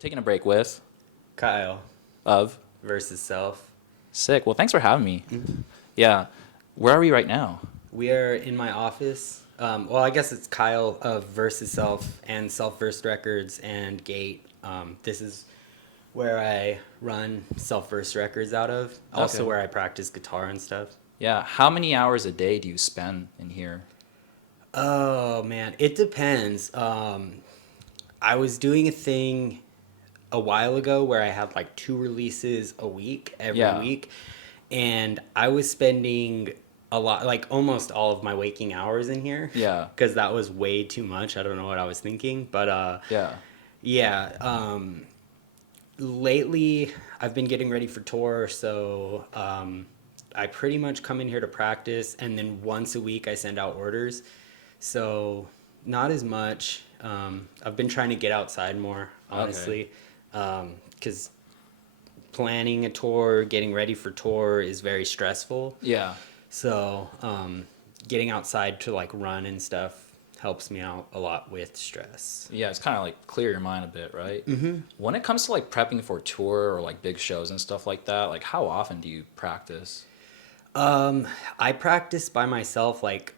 Taking a break with Kyle of versus Self. Sick. Well, thanks for having me. Mhm. Yeah. Where are we right now? We are in my office. Well, I guess it's Kyle of versus Self and Self Verse Records and Gayt. This is where I run Self Verse Records out of. Also, Okay. where I practice guitar and stuff. Yeah. How many hours a day do you spend in here? Oh man, it depends. I was doing a thing a while ago where I had like 2 releases a week every Yeah. week, and I was spending a lot, like almost all of my waking hours in here Yeah. because that was way too much. I don't know what I was thinking, but Yeah. yeah. Lately I've been getting ready for tour, so I pretty much come in here to practice, and then once a week I send out orders. So not as much. I've been trying to get outside more, honestly, because planning a tour, getting ready for tour is very stressful. Yeah. So getting outside to like run and stuff helps me out a lot with stress. Yeah. It's kind of like clear your mind a bit, right? Mm-hmm. When it comes to like prepping for tour or like big shows and stuff like that, like how often do you practice? I practice by myself like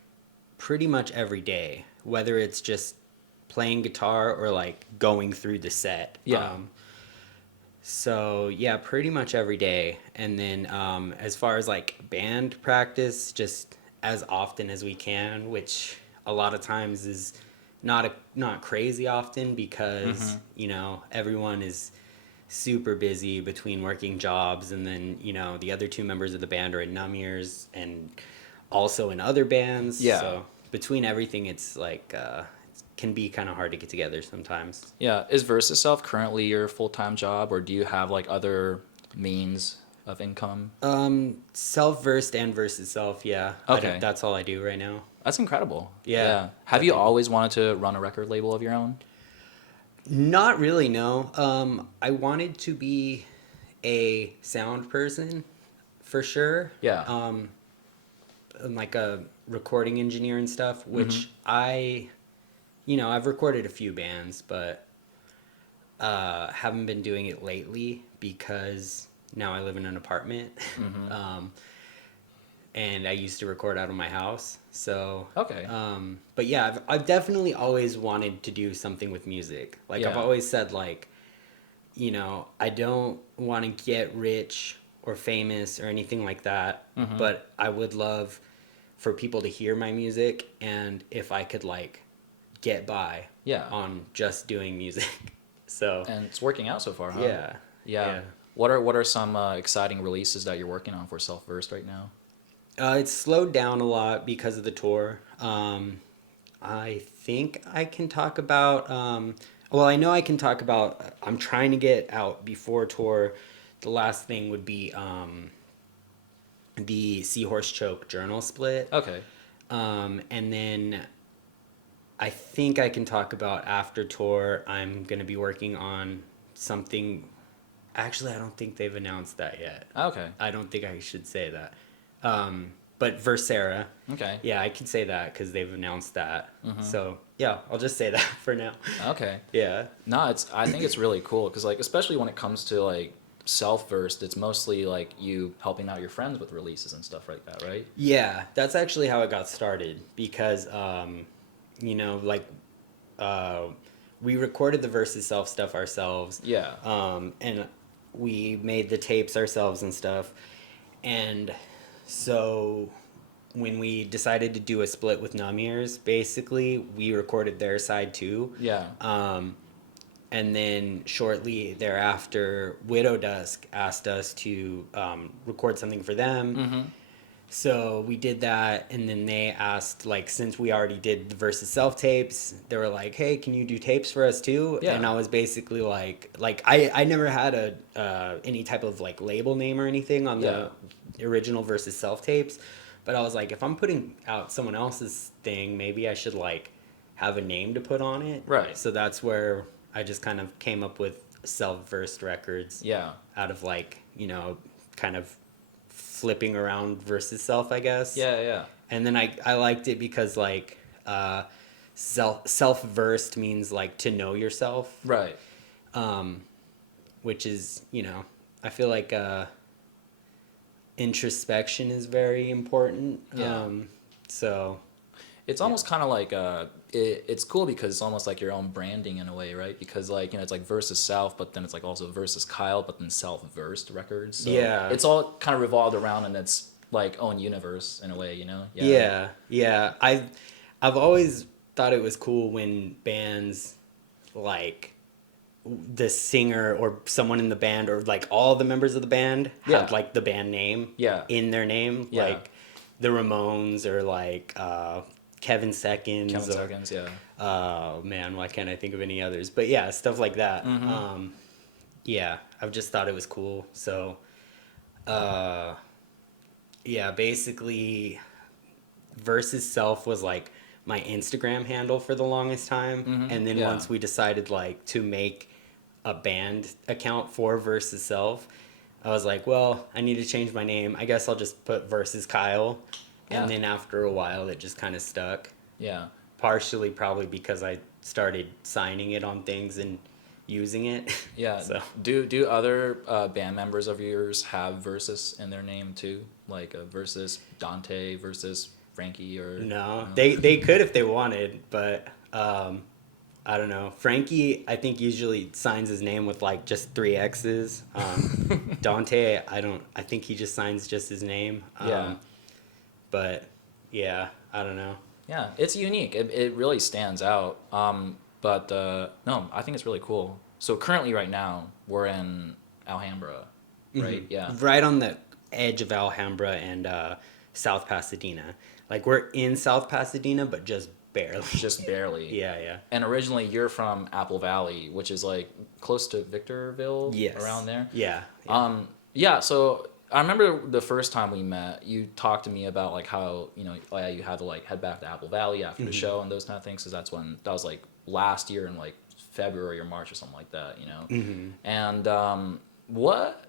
pretty much every day, whether it's just playing guitar or like going through the set. Yeah. So yeah, pretty much every day. And then as far as like band practice, just as often as we can, which a lot of times is not crazy often because everyone is super busy between working jobs, and then the other two members of the band are in Numb Ears and also in other bands. Yeah. So between everything, it's like can be kind of hard to get together sometimes. Yeah. Is Versus Self currently your full-time job, or do you have like other means of income? Self-versed and versus self, yeah. Okay. That's all I do right now. That's incredible. Yeah, Have you definitely. always wanted to run a record label of your own? Not really, no. I wanted to be a sound person for sure. Yeah. Like a recording engineer and stuff, which I've recorded a few bands, but haven't been doing it lately because now I live in an apartment. And I used to record out of my house. So, Okay. but yeah, I've definitely always wanted to do something with music. Like I've Yeah. always said, like, I don't want to get rich or famous or anything like that, but I would love for people to hear my music, and if I could like get by Yeah. on just doing music. So, And it's working out so far, huh? yeah. Yeah. What are some exciting releases that you're working on for Self-Versed right now? It's slowed down a lot because of the tour. I think I can talk about. Well, I know I can talk about. I'm trying to get out before tour. The last thing would be the Seahorse Choke journal split. Okay. And then I think I can talk about after tour. I'm going to be working on something. Actually, I don't think they've announced that yet. Okay. I don't think I should say that. But Versera, Okay. yeah, I can say that because they've announced that. So yeah, I'll just say that for now. Okay. Yeah. No, I think it's really cool because like especially when it comes to like Self-Versed, it's mostly like you helping out your friends with releases and stuff like that, right? Yeah, that's actually how it got started because, like, we recorded the Versus Self stuff ourselves. Yeah. And we made the tapes ourselves and stuff. And so when we decided to do a split with Numb Ears, basically we recorded their side too. Yeah. And then shortly thereafter, Widow Dusk asked us to record something for them. So we did that, and then they asked, like, since we already did the Versus Self tapes, they were like, hey, can you do tapes for us too? Yeah. And I was basically like I never had any type of like label name or anything on the original Versus Self tapes, but I was like, if I'm putting out someone else's thing, maybe I should like have a name to put on it. Right. So that's where I just kind of came up with Self-Versed Records. Yeah. Out of like, kind of flipping around Versus Self, I guess. Yeah. Yeah. And then I liked it because like self-versed means like to know yourself. Right. which is, I feel like introspection is very important. Yeah. So It's almost kind of like it's cool because it's almost like your own branding in a way, right? Because like it's like versus South, but then it's like also versus Kyle, but then South versed records. So Yeah. it's all kind of revolved around in its like own universe in a way, Yeah. I've always thought it was cool when bands like the singer or someone in the band or like all the members of the band had like the band name in their name, like the Ramones or like Kevin Seconds. Yeah. Oh man, why can't I think of any others? But yeah, stuff like that. Mm-hmm. Yeah, I've just thought it was cool. So, yeah, basically, Versus Self was like my Instagram handle for the longest time, and then once we decided like to make a band account for Versus Self, I was like, well, I need to change my name. I guess I'll just put Versus Kyle, and then after a while, it just kind of stuck. Yeah. Partially probably because I started signing it on things and using it. Yeah. So Do other band members of yours have Versus in their name too? Like Versus Dante versus Frankie or no, they could if they wanted, but I don't know. Frankie, I think usually signs his name with like just 3 X's. Dante, I think he just signs just his name. But yeah, I don't know. Yeah, it's unique. It really stands out. But no, I think it's really cool. So currently, right now, we're in Alhambra, right? Mm-hmm. Yeah. Right on the edge of Alhambra and South Pasadena. Like we're in South Pasadena, but just barely. Just barely. Yeah. And originally, you're from Apple Valley, which is like close to Victorville. Yes. Around there. Yeah. Yeah. So I remember the first time we met, you talked to me about like how you had to like head back to Apple Valley after the show and those kind of things, because that was like last year in like February or March or something like that, And what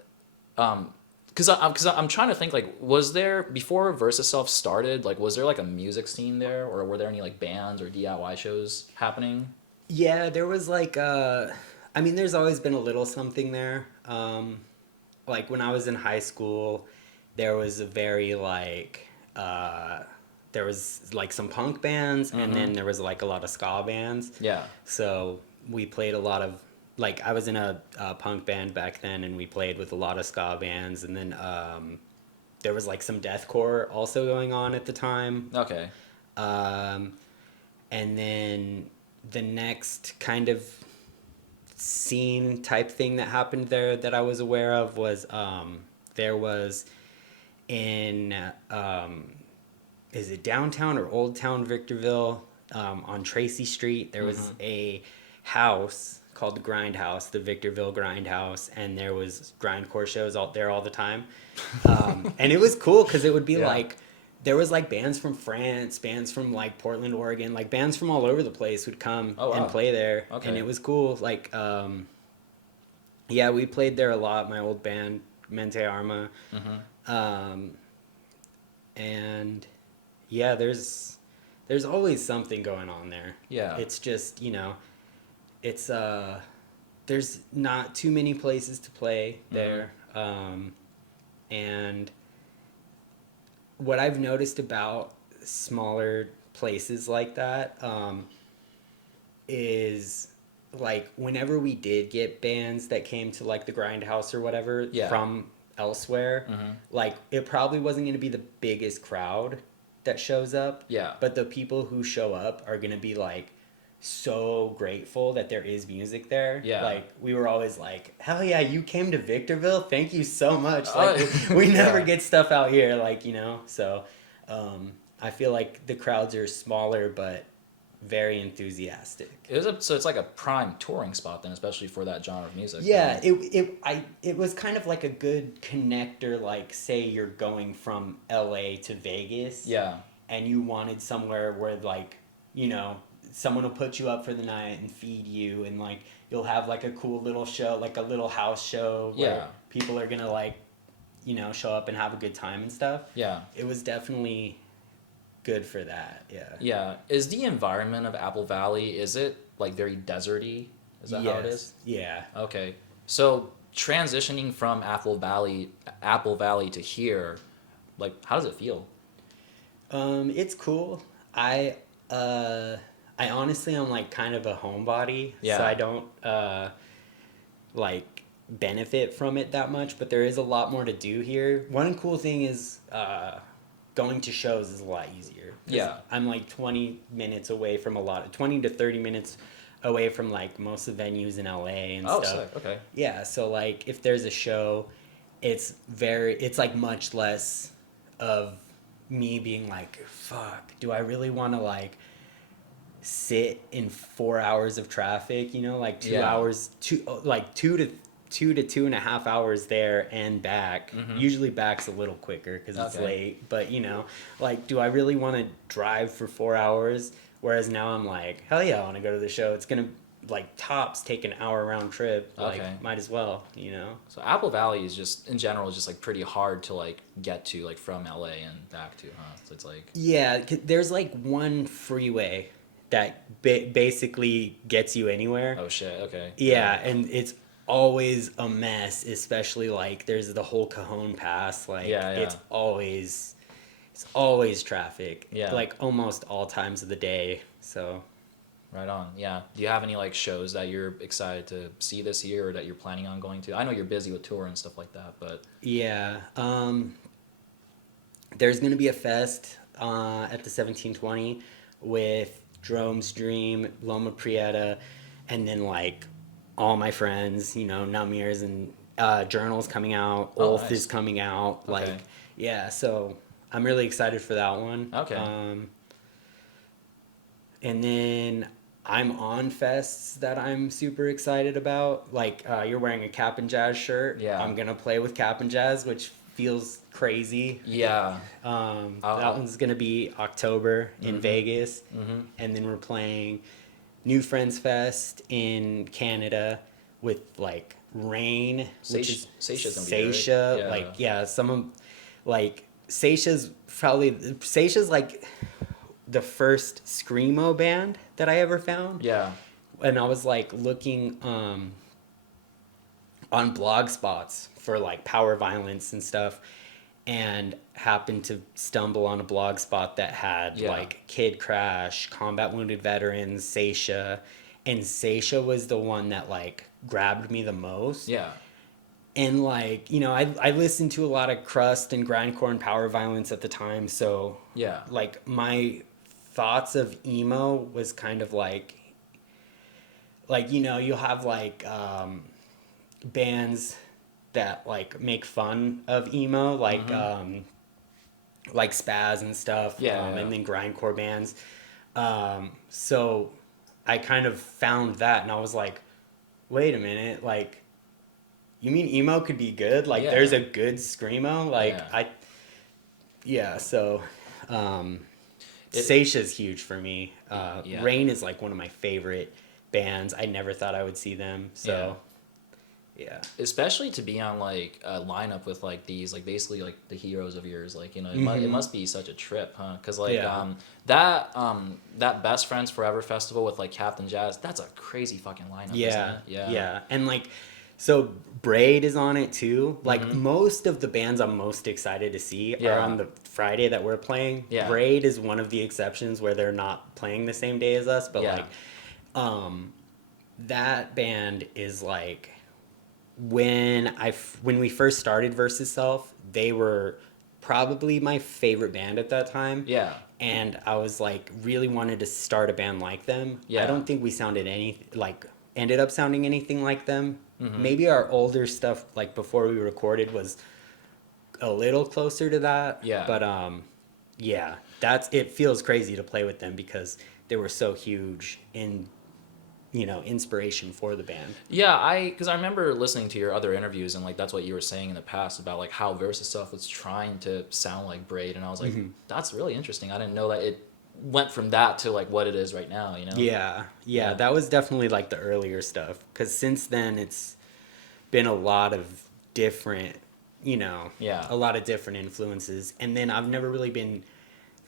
because I'm trying to think, like, was there before Versus Self started, like, was there like a music scene there, or were there any like bands or DIY shows happening? Yeah, there was like there's always been a little something there. Like when I was in high school, there was a very like there was like some punk bands, and then there was like a lot of ska bands. Yeah. So we played a lot of, like, I was in a punk band back then, and we played with a lot of ska bands, and then there was like some deathcore also going on at the time. Okay. And then the next kind of scene type thing that happened there that I was aware of was there was in is it downtown or Old Town Victorville, on Tracy Street, there was a house called the Grindhouse, the Victorville Grindhouse, and there was grindcore shows out there all the time. And it was cool because it would be like, there was like bands from France, bands from like Portland, Oregon, like bands from all over the place would come and play there. Okay. And it was cool. Like, yeah, we played there a lot, my old band, Mente Arma. And yeah, there's always something going on there. Yeah. It's just, it's there's not too many places to play there. And what I've noticed about smaller places like that is like whenever we did get bands that came to like the Grindhouse or whatever from elsewhere, like it probably wasn't going to be the biggest crowd that shows up. Yeah. But the people who show up are going to be like so grateful that there is music there. Yeah. Like we were always like, hell yeah, you came to Victorville? Thank you so much. Like we never get stuff out here, like, So I feel like the crowds are smaller but very enthusiastic. So it's like a prime touring spot then, especially for that genre of music. Yeah, it was kind of like a good connector, like say you're going from LA to Vegas. Yeah. And you wanted somewhere where like, someone will put you up for the night and feed you, and like you'll have like a cool little show, like a little house show where people are gonna like, show up and have a good time and stuff. Yeah. It was definitely good for that. Yeah. Yeah. Is the environment of Apple Valley, is it like very deserty? Is that how it is? Yeah. Okay. So transitioning from Apple Valley to here, like, how does it feel? It's cool. I honestly am like kind of a homebody, Yeah. so I don't like benefit from it that much. But there is a lot more to do here. One cool thing is going to shows is a lot easier. 'Cause Yeah. I'm like 20 minutes away from 20 to 30 minutes away from like most of the venues in LA and Oh, stuff. sick. Okay. Yeah, so like if there's a show, it's like much less of me being like, fuck, do I really want to like sit in 4 hours of traffic, you know, like 2 Yeah. hours, like 2 to 2.5 hours there and back. Mhm. Usually back's a little quicker because it's Okay. late, but you know, like, do I really want to drive for 4 hours? Whereas now I'm like, hell yeah, I want to go to the show. It's gonna like tops take an hour round trip. Like, Okay. might as well, you know. So Apple Valley is just, in general, just like pretty hard to like get to, like from LA and back to, huh? So it's like, Yeah, there's like one freeway that basically gets you anywhere. oh shit, okay. Yeah, and it's always a mess, especially like there's the whole Cajon Pass. Like, Yeah, yeah. it's always traffic. Yeah. Like almost all times of the day. So Right on. Yeah. Do you have any like shows that you're excited to see this year or that you're planning on going to? I know you're busy with tour and stuff like that, but yeah, there's gonna be a fest at the 1720 with Drome's Dream, Loma Prieta, and then like all my friends, you know, Namir's and Journal's coming out, Oh, Ulf nice. is coming out. Okay. Like, yeah, so I'm really excited for that one. Okay. And then I'm on fests that I'm super excited about. Like, you're wearing a Cap and Jazz shirt. Yeah. I'm gonna play with Cap and Jazz, which feels crazy. yeah. That one's gonna be October in Vegas, and then we're playing New Friends Fest in Canada with like Rain, which is Seisha's gonna be there, right? Seisha. Yeah. Like, yeah, some of like Seisha's like the first screamo band that I ever found. Yeah. And I was like looking on blog spots for like power violence and stuff, and happened to stumble on a blog spot that had Yeah. like Kid Crash, Combat Wounded Veterans, Seisha, and Seisha was the one that like grabbed me the most. Yeah. And like, you know, I listened to a lot of crust and grindcore and power violence at the time, so Yeah. like my thoughts of emo was kind of like, you know, you'll have like bands that like make fun of emo, like Spaz and stuff. Yeah, yeah. And then grindcore bands. So I kind of found that, and I was like, wait a minute, like, you mean emo could be good? Like, Yeah. there's a good screamo? Like, Yeah. So Seisha's huge for me. Yeah. Rain is like one of my favorite bands. I never thought I would see them. So, yeah. Especially to be on like a lineup with like these, like basically like the heroes of yours, like, you know, it must be such a trip, huh? Because like Yeah. that Best Friends Forever festival with like Captain Jazz, that's a crazy fucking lineup. Yeah, isn't it? yeah, and like, so Braid is on it too. Like, most of the bands I'm most excited to see Yeah. are on the Friday that we're playing. Yeah. Braid is one of the exceptions where they're not playing the same day as us, but Yeah. like, that band is like, when we first started Versus Self, they were probably my favorite band at that time. Yeah. And I was like, really wanted to start a band like them. Yeah. I don't think we ended up sounding anything like them. Maybe our older stuff, like before we recorded, was a little closer to that. Yeah. But yeah, it feels crazy to play with them because they were so huge in, you know, inspiration for the band. Yeah, because I remember listening to your other interviews, and like that's what you were saying in the past about like how Versus Self was trying to sound like Braid, and I was like, that's really interesting. I didn't know that it went from that to like what it is right now, you know? Yeah, that was definitely like the earlier stuff, because since then it's been a lot of different, you know, a lot of different influences, and then I've never really been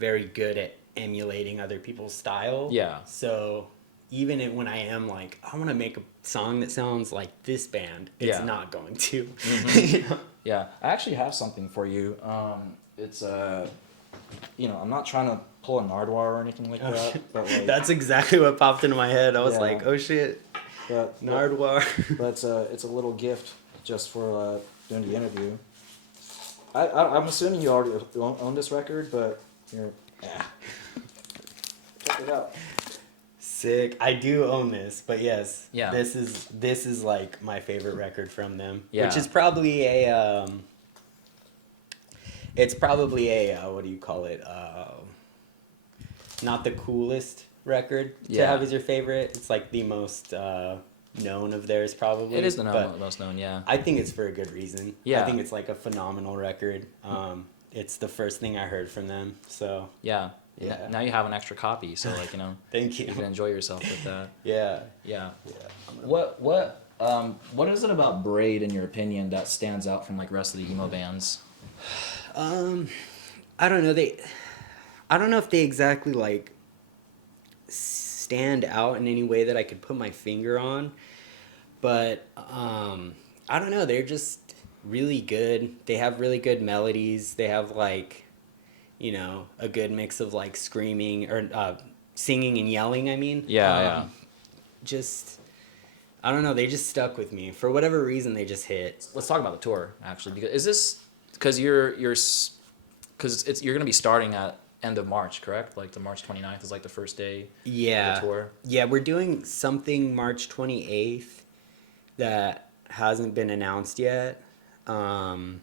very good at emulating other people's style. Yeah. So when I am like, I want to make a song that sounds like this band, it's not going to. Mm-hmm. You know? Yeah, I actually have something for you. It's I'm not trying to pull a Nardwar or anything like that, but like, That's exactly what popped into my head. I was Yeah. like, oh shit, but Nardwar. But it's a little gift just for doing the interview. I'm assuming you already own this record, but here, check it out. Sick. I do own this, but yes, Yeah. this is like my favorite record from them, Yeah. which is probably a it's probably a what do you call it? Not the coolest record to have as your favorite. It's like the most known of theirs, probably. It is the most known, yeah. I think it's for a good reason. Yeah. I think it's like a phenomenal record. It's the first thing I heard from them, so Yeah. Yeah. Now you have an extra copy, so like thank you. you can enjoy yourself with that. Yeah. Yeah. What is it about Braid, in your opinion, that stands out from like rest of the emo bands? I don't know. I don't know if they exactly like stand out in any way that I could put my finger on, but I don't know. They're just really good. They have really good melodies. They have like, a good mix of like screaming or singing and yelling. I mean, just. I don't know. They just stuck with me for whatever reason. They just hit. Let's talk about the tour actually. Because you're gonna be starting at end of March, correct? Like the March 29th is like the first day of the tour. Yeah, we're doing something March 28th that hasn't been announced yet. I'm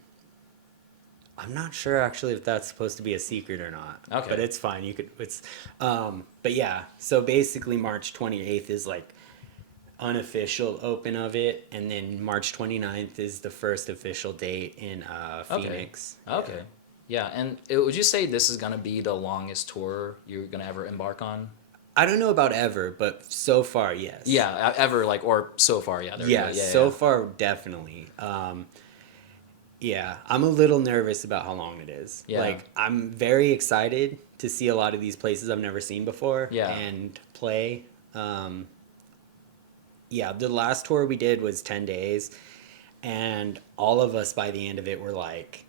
not sure actually if that's supposed to be a secret or not. Okay. But it's fine. But yeah, so basically March 28th is like unofficial open of it, and then March 29th is the first official date in Phoenix. Okay. Yeah, and would you say this is gonna be the longest tour you're gonna ever embark on? I don't know about ever, but so far, yes. Yeah, ever, like, or so far, yeah. So far, definitely. Yeah, I'm a little nervous about how long it is. Yeah. Like, I'm very excited to see a lot of these places I've never seen before and play. Yeah, the last tour we did was 10 days, and all of us by the end of it were like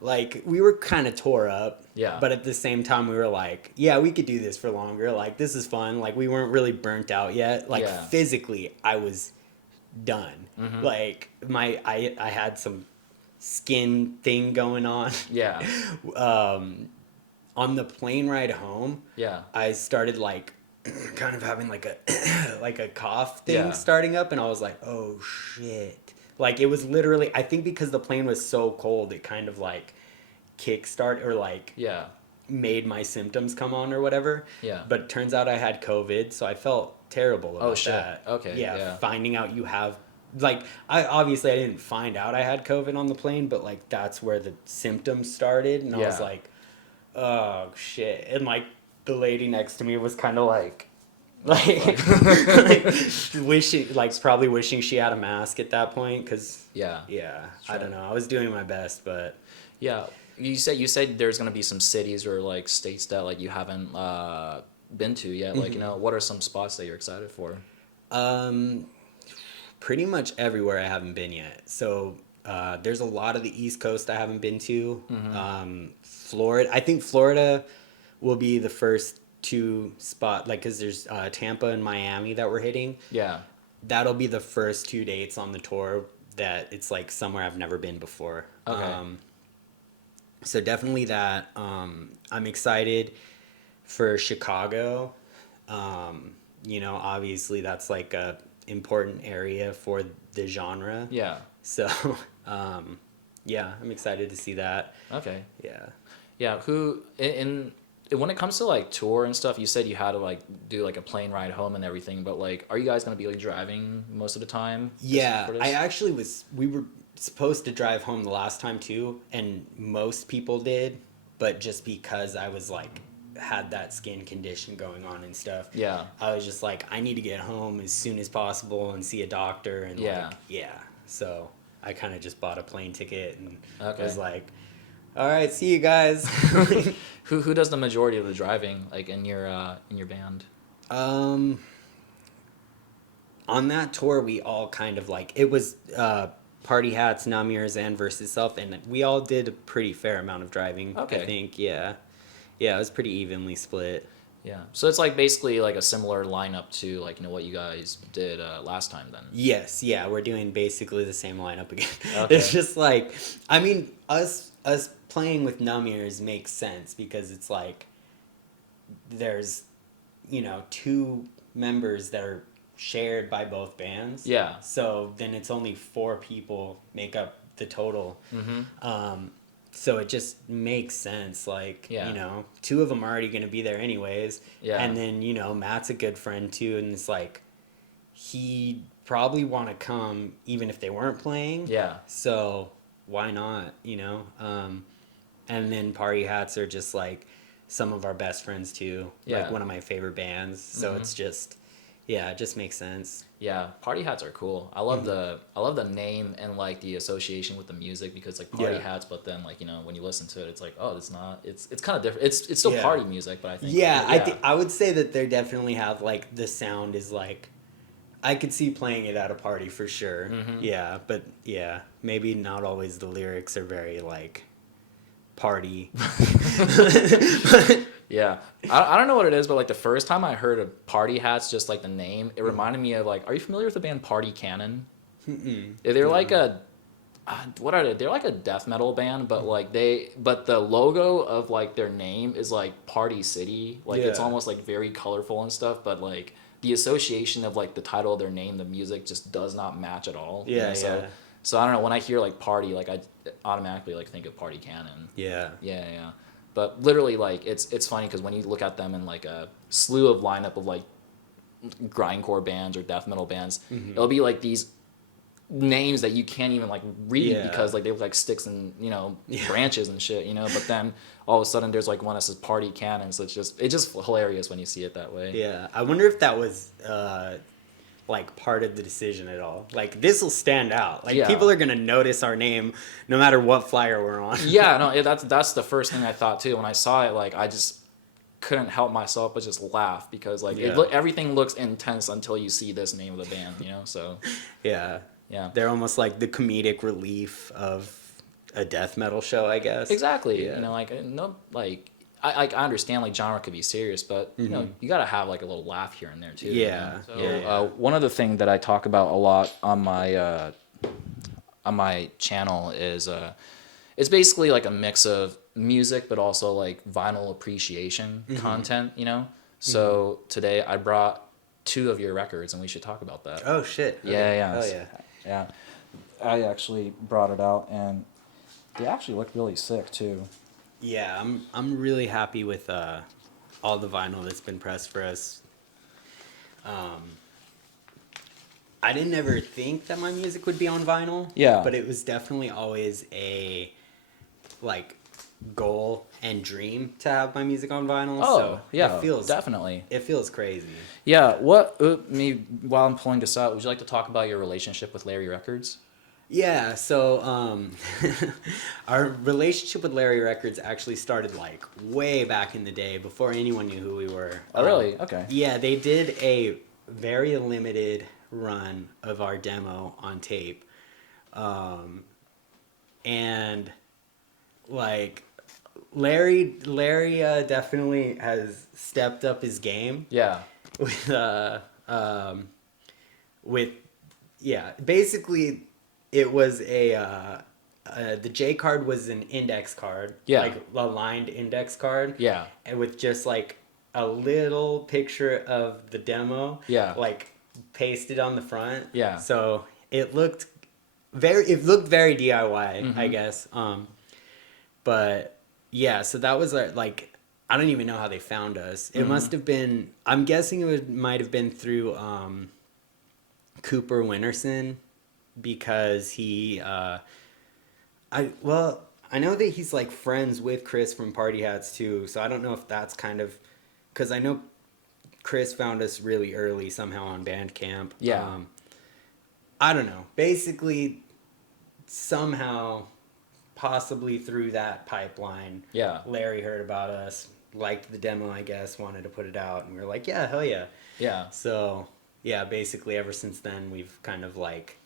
we were kind of tore up. Yeah. But at the same time, we were like, yeah, we could do this for longer. Like, this is fun. Like, we weren't really burnt out yet. Like, physically, I was done. Mm-hmm. Like, I had some skin thing going on. Yeah. On the plane ride home, I started like kind of having like a cough thing starting up, and I was like, oh shit. Like, it was literally, I think because the plane was so cold, it kind of like kickstart or like made my symptoms come on or whatever. Yeah. But it turns out I had COVID, so I felt terrible about that. Okay. Yeah. Finding out you have, like, I didn't find out I had COVID on the plane, but like that's where the symptoms started, and I was like, oh shit. And like the lady next to me was kind of like probably wishing she had a mask at that point, because I don't know, I was doing my best, but you said there's gonna be some cities or like states that like you haven't been to yet. Like, what are some spots that you're excited for? Pretty much everywhere I haven't been yet. So there's a lot of the East Coast I haven't been to. Florida, I think Florida will be the first two spot, like, because there's Tampa and Miami that we're hitting. That'll be the first 2 dates on the tour that it's like somewhere I've never been before. So definitely that. I'm excited for Chicago. Obviously that's like a important area for the genre. So I'm excited to see that. When it comes to like tour and stuff, you said you had to like do like a plane ride home and everything, but like, are you guys gonna be like driving most of the time? We were supposed to drive home the last time too, and most people did, but just because I was like had that skin condition going on and stuff, I was just like, I need to get home as soon as possible and see a doctor, and so I kind of just bought a plane ticket and was like, all right, see you guys. Who does the majority of the driving, like in your band? on that tour, we all kind of like, it was Party Hats, Namir's, and Versus Self, and we all did a pretty fair amount of driving. Okay. I think, yeah. Yeah, it was pretty evenly split. Yeah. So it's like basically like a similar lineup to like, what you guys did last time then. Yes, yeah, we're doing basically the same lineup again. Okay. It's just like, I mean, us playing with Namir's makes sense because it's like there's, 2 members that are shared by both bands. Yeah. So then it's only 4 people make up the total. Mm-hmm. So it just makes sense. Like, Yeah. 2 of them are already going to be there anyways. Yeah. And then, Matt's a good friend too. And it's like, he'd probably want to come even if they weren't playing. Yeah. So why not, And then Party Hats are just like some of our best friends too. Yeah. Like one of my favorite bands. So it's just, it just makes sense. Yeah, Party Hats are cool. I love the name and like the association with the music because like Party Hats, but then like when you listen to it, it's like it's kind of different. It's still party music, but I think I would say that they definitely have like the sound is like I could see playing it at a party for sure. Mm-hmm. Yeah, but maybe not always the lyrics are very like party. Yeah, I don't know what it is, but like the first time I heard of Party Hats, just like the name, it reminded me of like, are you familiar with the band Party Cannon? They're like what are they? They're like a death metal band, but like but the logo of like their name is like Party City, like it's almost like very colorful and stuff, but like the association of like the title of their name, the music just does not match at all. So I don't know, when I hear like party, like I automatically like think of Party Cannon. Yeah. But literally, like, it's funny because when you look at them in, like, a slew of lineup of, like, grindcore bands or death metal bands, it'll be, like, these names that you can't even, like, read because, like, they look like sticks and, branches and shit, But then all of a sudden there's, like, one that says Party Cannon, so it's just hilarious when you see it that way. Yeah. I wonder if that was... like part of the decision at all. Like this will stand out. Like people are gonna notice our name no matter what flyer we're on. Yeah, no, that's the first thing I thought too. When I saw it, like I just couldn't help myself but just laugh because like everything looks intense until you see this name of the band, So yeah, they're almost like the comedic relief of a death metal show, I guess. Exactly. I understand like genre could be serious, but you gotta have like a little laugh here and there too. So, one other thing that I talk about a lot on my channel is it's basically like a mix of music, but also like vinyl appreciation content. So today I brought 2 of your records, and we should talk about that. Oh shit! Okay. Yeah. I actually brought it out, and they actually look really sick too. Yeah, I'm really happy with all the vinyl that's been pressed for us. I didn't ever think that my music would be on vinyl. Yeah. But it was definitely always a like goal and dream to have my music on vinyl. Oh, so yeah, it feels definitely. It feels crazy. Yeah. While I'm pulling this out, would you like to talk about your relationship with Larry Records? Yeah, so our relationship with Larry Records actually started like way back in the day before anyone knew who we were. Oh, really? Okay. Yeah, they did a very limited run of our demo on tape. And like Larry definitely has stepped up his game. Yeah. Basically it was the J card was an index card. Yeah. Like a lined index card. Yeah. And with just like a little picture of the demo. Yeah. Like pasted on the front. Yeah. So it looked very DIY, I guess. But yeah, so that was like I don't even know how they found us. It must have been, I'm guessing might have been through Cooper Winterson, because he I know that he's like friends with Chris from Party Hats too, so I don't know if that's kind of, because I know Chris found us really early somehow on Bandcamp. Yeah. I don't know. Basically, somehow, possibly through that pipeline, Yeah. Larry heard about us, liked the demo, I guess, wanted to put it out, and we were like, yeah, hell yeah. Yeah. So, yeah, basically ever since then we've kind of like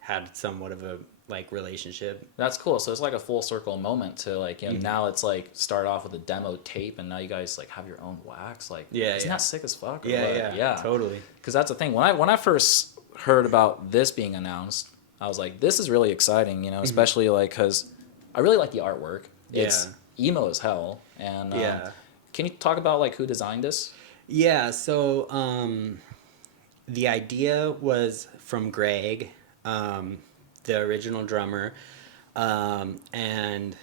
had somewhat of a like relationship. That's cool. So it's like a full circle moment to like, Mm-hmm. now it's like start off with a demo tape and now you guys like have your own wax. Like, Yeah, isn't yeah. that sick as fuck? Or Yeah, what? yeah, totally. Because that's the thing. When I first heard about this being announced, I was like, this is really exciting, especially like because I really like the artwork. It's emo as hell. And Yeah. can you talk about like who designed this? Yeah, so the idea was from Greg, the original drummer, and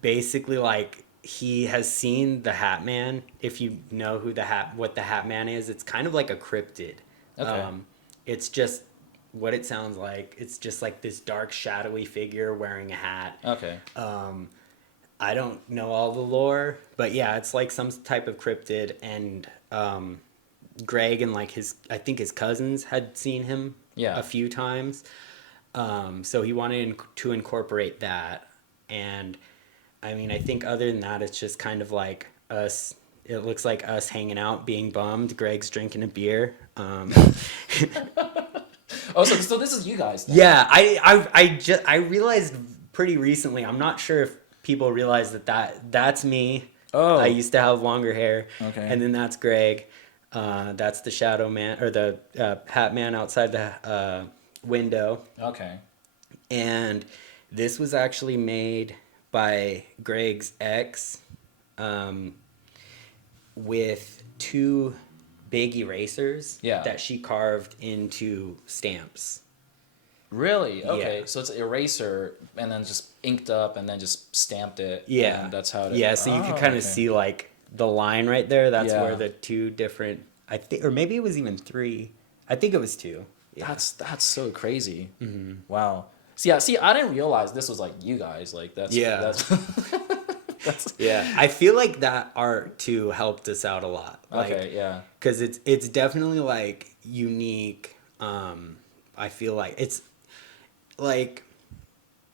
basically like he has seen the Hat Man. If you know what the Hat Man is, it's kind of like a cryptid. Okay. It's just what it sounds like. It's just like this dark, shadowy figure wearing a hat. Okay. I don't know all the lore, but yeah, it's like some type of cryptid, and Greg and like I think his cousins had seen him a few times. So he wanted to incorporate that, and I mean, I think other than that, it's just kind of like us. It looks like us hanging out, being bummed. Greg's drinking a beer. Oh, so this is you guys then. Yeah, I realized pretty recently. I'm not sure if people realize that's me. Oh. I used to have longer hair. Okay. And then that's Greg. That's the shadow man or the Hat Man outside the window. Okay. And this was actually made by Greg's ex, with 2 big erasers that she carved into stamps. Really? Okay. Yeah. So it's eraser and then just inked up and then just stamped it. Yeah. And that's how it Yeah, so you can kind of see like the line right there. That's Yeah. where the 2 different, I think, or maybe it was even 3. I think it was 2. Yeah. That's so crazy. Mm-hmm. Wow. See, I didn't realize this was like you guys. Like that's Yeah, I feel like that art too helped us out a lot. Like, okay. Yeah. because it's definitely like unique. I feel like it's like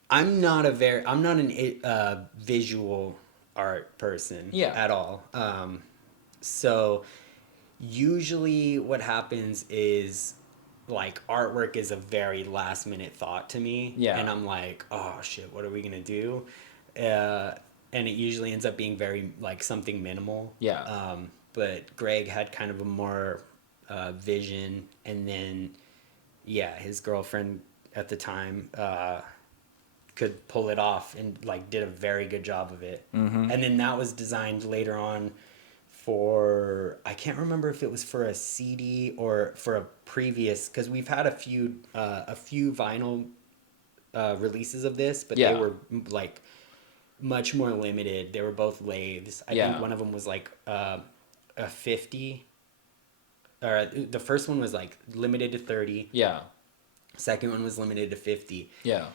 I'm not an visual art person at all. So usually what happens is like artwork is a very last minute thought to me. Yeah. And I'm like, oh shit, what are we gonna do? And it usually ends up being very like something minimal. Yeah. But Greg had kind of a more vision, and then his girlfriend at the time could pull it off and like did a very good job of it. Mm-hmm. And then that was designed later on for, I can't remember if it was for a CD or for a previous, because we've had a few vinyl releases of this, but they were like much more limited. They were both lathes. I think one of them was like a 50, or the first one was like limited to 30. Yeah. Second one was limited to 50. Yeah.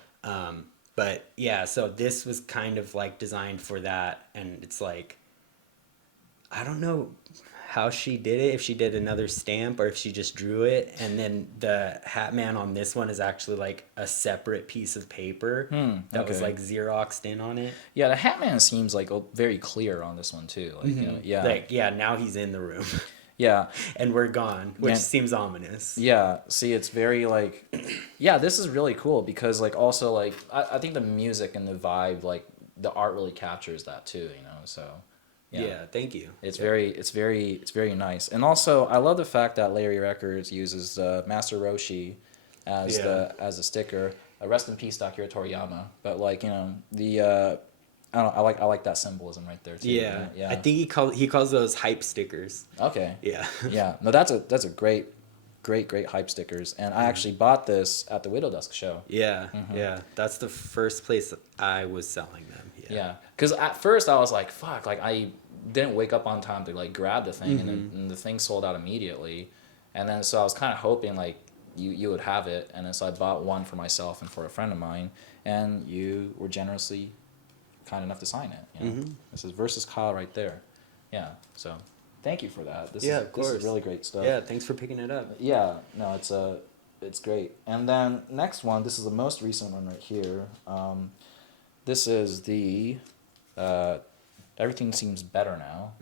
But yeah, so this was kind of like designed for that, and it's like, I don't know how she did it, if she did another stamp or if she just drew it, and then the Hat Man on this one is actually like a separate piece of paper that was like Xeroxed in on it. Yeah, the Hat Man seems like very clear on this one too. Like, like now he's in the room. Yeah. And we're gone, which seems ominous. Yeah. See, it's very like, this is really cool because like also like I think the music and the vibe, like the art really captures that too, so. Yeah, thank you. It's very nice. And also I love the fact that Larry Records uses Master Roshi as a sticker. Rest in peace, Akira Toriyama. But like, I don't know, I like that symbolism right there too. Yeah. I think he calls those hype stickers. Okay. Yeah. Yeah. No, that's a great hype stickers. And I actually bought this at the Widow Dusk show. Yeah. Mm-hmm. Yeah. That's the first place I was selling them. Yeah. Because at first I was like, fuck, like I didn't wake up on time to like grab the thing, and the thing sold out immediately. And then so I was kind of hoping like you would have it, and then so I bought one for myself and for a friend of mine, and you were generously kind enough to sign it. This is Versus Kyle right there. Yeah. So thank you for that. This of course. This is really great stuff. Yeah, thanks for picking it up. Yeah, no, it's great. And then next one, this is the most recent one right here. This is the Everything Seems Better Now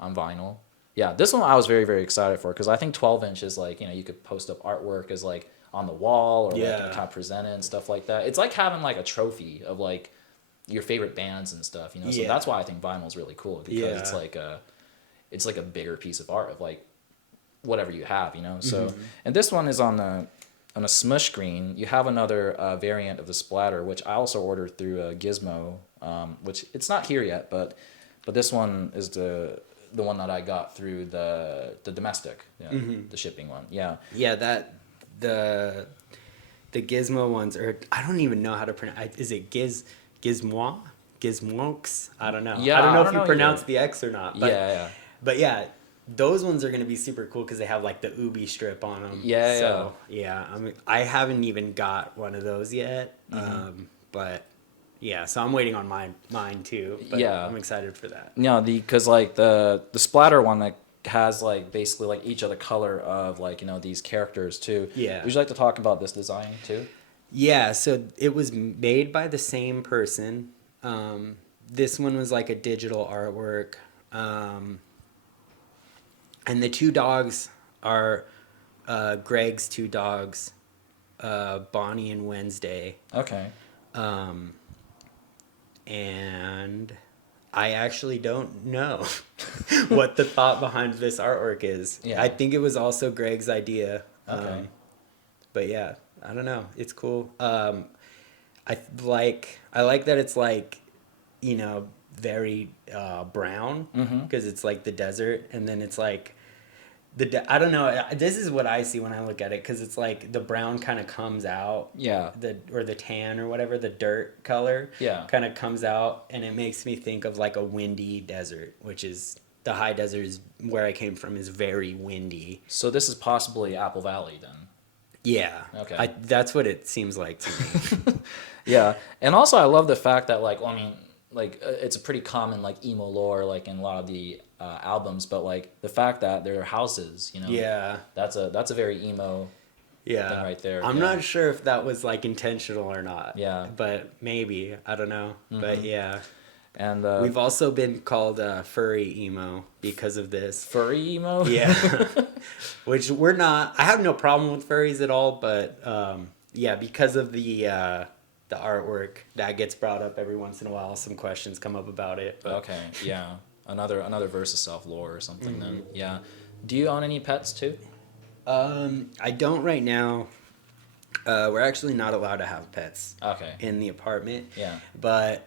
on vinyl. Yeah, this one I was very, very excited for because I think 12-inch is like, you could post up artwork as like on the wall or like kind of present it and stuff like that. It's like having like a trophy of like your favorite bands and stuff, So that's why I think vinyl is really cool because it's like a bigger piece of art of like whatever you have, So, and this one is on a smush screen. You have another variant of the splatter, which I also ordered through Gizmo, which it's not here yet, but this one is the one that I got through the domestic, the shipping one. Yeah. Yeah, that the Gizmo ones, or I don't even know how to pronounce. Is it Gizmoix? Gizmox? I don't know. Yeah, I don't know I if you don't know pronounce either. the X or not. But, Yeah. But yeah, those ones are gonna be super cool because they have like the Ubi strip on them. Yeah, so, yeah. I haven't even got one of those yet. But yeah, so I'm waiting on mine too. But Yeah. I'm excited for that. No, because like the splatter one that has like basically like each of the color of like these characters too. Yeah. Would you like to talk about this design too? Yeah, so it was made by the same person. This one was like a digital artwork. And the two dogs are Greg's two dogs, Bonnie and Wednesday. Okay. And I actually don't know what the thought behind this artwork is. Yeah. I think it was also Greg's idea. Okay. But yeah, I don't know. It's cool. I like that it's like, very brown because it's like the desert, and then it's like I don't know. This is what I see when I look at it because it's like the brown kind of comes out. Yeah. Or the tan or whatever, the dirt color. Yeah. Kind of comes out, and it makes me think of like a windy desert, which is the high desert is where I came from is very windy. So this is possibly Apple Valley then. Yeah. Okay. That's what it seems like to me. Yeah, and also I love the fact that like, well, I mean, like it's a pretty common like emo lore like in a lot of the albums, but like the fact that there are houses, Yeah. that's a very emo thing right there. I'm yeah. not sure if that was like intentional or not. Yeah. But maybe. I don't know. But yeah. And We've also been called furry emo because of this. furry emo. Yeah. Which we're not. I have no problem with furries at all, but yeah, because of the artwork that gets brought up every once in a while, some questions come up about it. But. Okay. Yeah. Another versus self lore or something then. Yeah. Do you own any pets too? I don't right now. We're actually not allowed to have pets. Okay. In the apartment. Yeah. But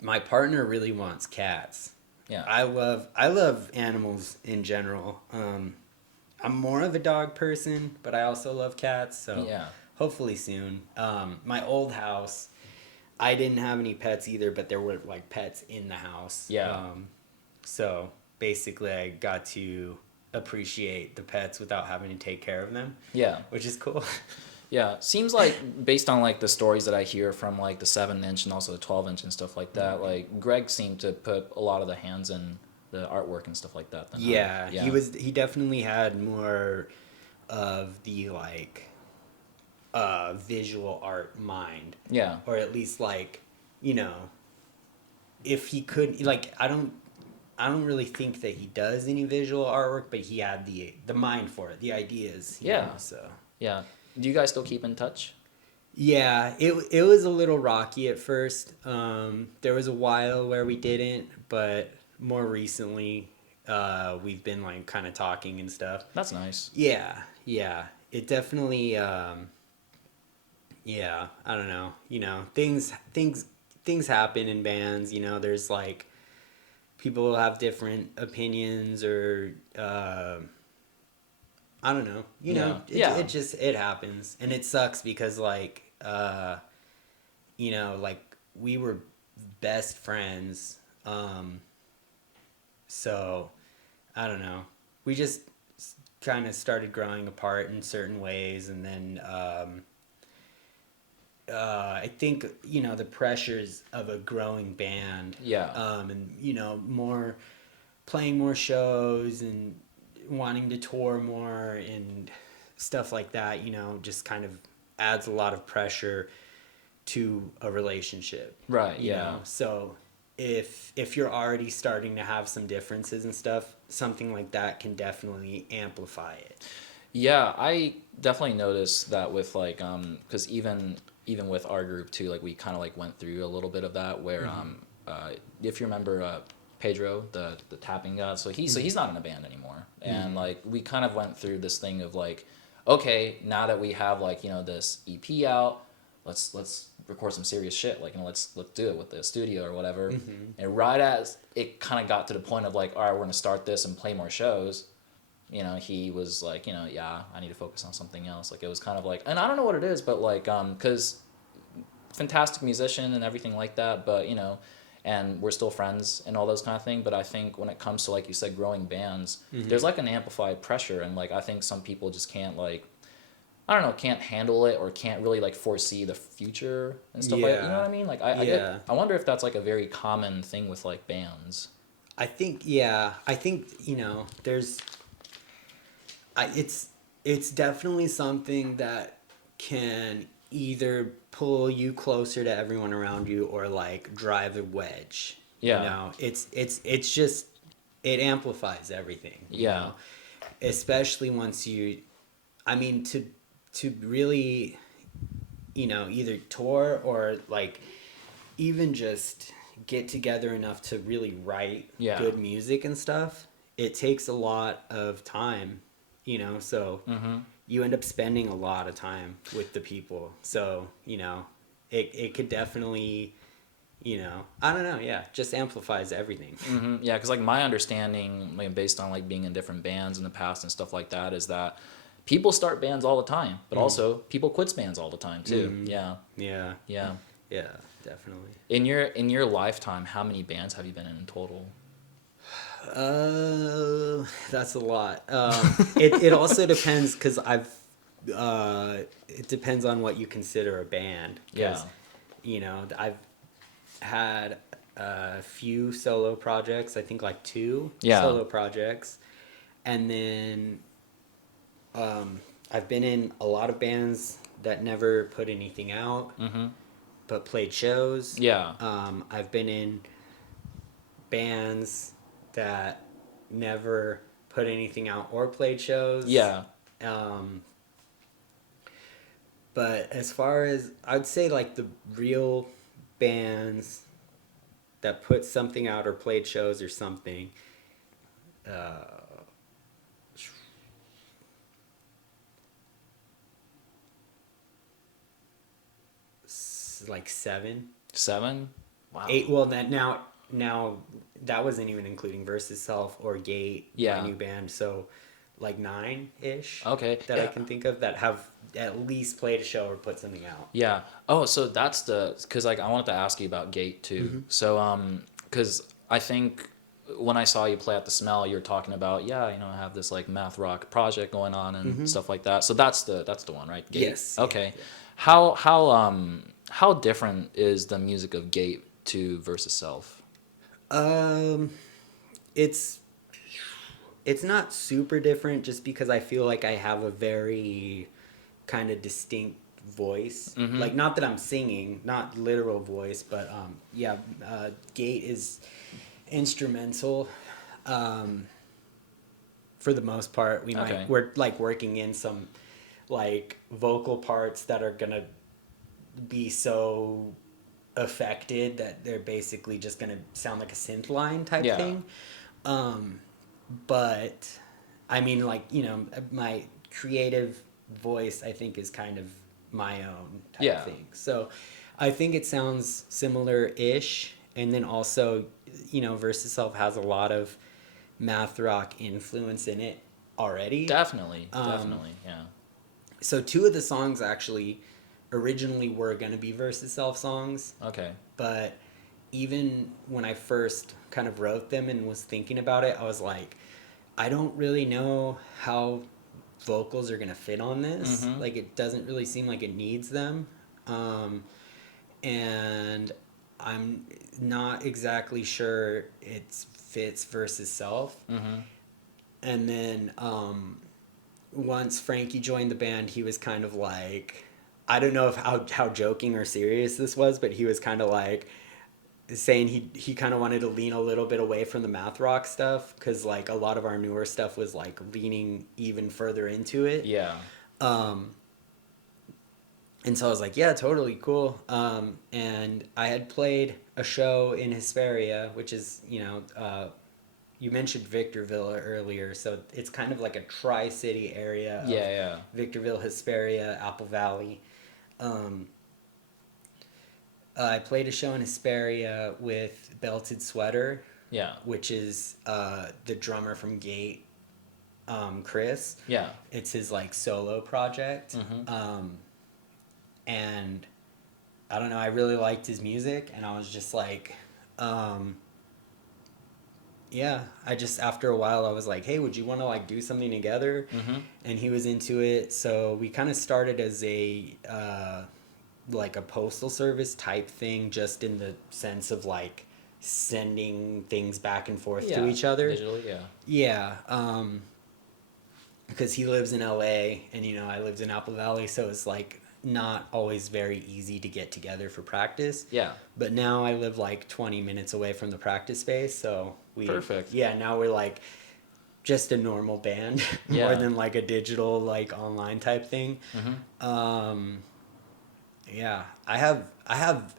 my partner really wants cats. Yeah. I love animals in general. I'm more of a dog person, but I also love cats. So Yeah. hopefully soon. My old house, I didn't have any pets either, but there were like pets in the house. Yeah. So basically, I got to appreciate the pets without having to take care of them. Yeah. Which is cool. Yeah, seems like based on like the stories that I hear from like the 7-inch and also the 12-inch and stuff like that, like Greg seemed to put a lot of the hands in the artwork and stuff like that. Yeah, he definitely had more of the like visual art mind. Yeah. Or at least like, if he could like I don't really think that he does any visual artwork, but he had the mind for it, the ideas. Yeah. So. Yeah. Do you guys still keep in touch? Yeah, it was a little rocky at first. There was a while where we didn't, but more recently, we've been like kind of talking and stuff. That's nice. Yeah. It definitely. Yeah, I don't know. Things happen in bands. There's like people have different opinions or. I don't know. It happens, and it sucks because like like we were best friends, so I don't know. We just kind of started growing apart in certain ways, and then I think the pressures of a growing band, and playing more shows and wanting to tour more and stuff like that, just kind of adds a lot of pressure to a relationship. Right, yeah. So if you're already starting to have some differences and stuff, something like that can definitely amplify it. Yeah, I definitely noticed that with like because even with our group too, like we kind of like went through a little bit of that where if you remember Pedro, the tapping guy, so he's not in a band anymore, and like we kind of went through this thing of like, okay, now that we have like, you know, this EP out, let's record some serious shit, like, you know, let's do it with the studio or whatever. And right as it kind of got to the point of like, all right, we're gonna start this and play more shows, you know, he was like, you know, yeah, I need to focus on something else. Like it was kind of like, and I don't know what it is, but like because fantastic musician and everything like that, but you know, and we're still friends and all those kind of things. But I think when it comes to, like you said, growing bands, there's like an amplified pressure, and like I think some people just can't, like, I don't know, can't handle it or can't really like foresee the future and stuff like that. You know what I mean? Like I wonder if that's like a very common thing with like bands. I think, you know, it's definitely something that can either pull you closer to everyone around you or like drive a wedge. Yeah. You know, it's just, it amplifies everything. You Yeah. know? Especially once you, I mean, to really, you know, either tour or like even just get together enough to really write good music and stuff, it takes a lot of time, you know, so you end up spending a lot of time with the people. So, you know, it could definitely, you know, I don't know, just amplifies everything. Yeah, because like my understanding, like, based on like being in different bands in the past and stuff like that, is that people start bands all the time, but also people quit bands all the time too. Yeah, Definitely. In your lifetime, how many bands have you been in total? That's a lot. It also depends, because it depends on what you consider a band. Yeah. You know, I've had a few solo projects, I think like 2 solo projects. And then I've been in a lot of bands that never put anything out, but played shows. Yeah. I've been in bands that never put anything out or played shows. Yeah. But as far as, I'd say like the real bands that put something out or played shows or something, like 7. 7? Wow. 8. Well, now that wasn't even including Versus Self or Gayt, my new band. So like 9-ish. Okay. That I can think of that have at least played a show or put something out. Yeah. Oh, so that's because like I wanted to ask you about Gayt too. So because I think when I saw you play at the Smell, you were talking about, you know, I have this like math rock project going on and stuff like that. So that's the one, right? Gayt? Yes. Okay. Yeah. How different is the music of Gayt to Versus Self? It's not super different, just because I feel like I have a very kind of distinct voice. Like, not that I'm singing, not literal voice, but Gayt is instrumental for the most part. We're like working in some like vocal parts that are gonna be so affected that they're basically just gonna sound like a synth line type thing. But I mean, like, you know, my creative voice, I think, is kind of my own type thing. So I think it sounds similar-ish. And then also, you know, Versus Self has a lot of math rock influence in it already. Definitely, yeah. So 2 of the songs actually originally were going to be Versus Self songs. Okay. But even when I first kind of wrote them and was thinking about it, I was like, I don't really know how vocals are going to fit on this. Like, it doesn't really seem like it needs them. And I'm not exactly sure it fits Versus Self. And then once Frankie joined the band, he was kind of like, I don't know how joking or serious this was, but he was kind of like, saying he kind of wanted to lean a little bit away from the math rock stuff because like a lot of our newer stuff was like leaning even further into it. Yeah. And so I was like, yeah, totally cool. And I had played a show in Hesperia, which is, you know, you mentioned Victorville earlier, so it's kind of like a tri-city area. Yeah. Victorville, Hesperia, Apple Valley. I played a show in Hesperia with Belted Sweater. Yeah. Which is the drummer from Gayt, Chris. Yeah. It's his like solo project. Mm-hmm. And I don't know, I really liked his music, and I was just like, yeah, I just, after a while, I was like, hey, would you want to like do something together? Mm-hmm. And he was into it, so we kind of started as a like a postal service type thing, just in the sense of like sending things back and forth to each other. Digitally, yeah. Yeah, because he lives in LA, and you know I lived in Apple Valley, so it's like not always very easy to get together for practice. Yeah. But now I live like 20 minutes away from the practice space, so Perfect. Yeah, now we're like just a normal band more than like a digital like online type thing. Mm-hmm. Yeah, I have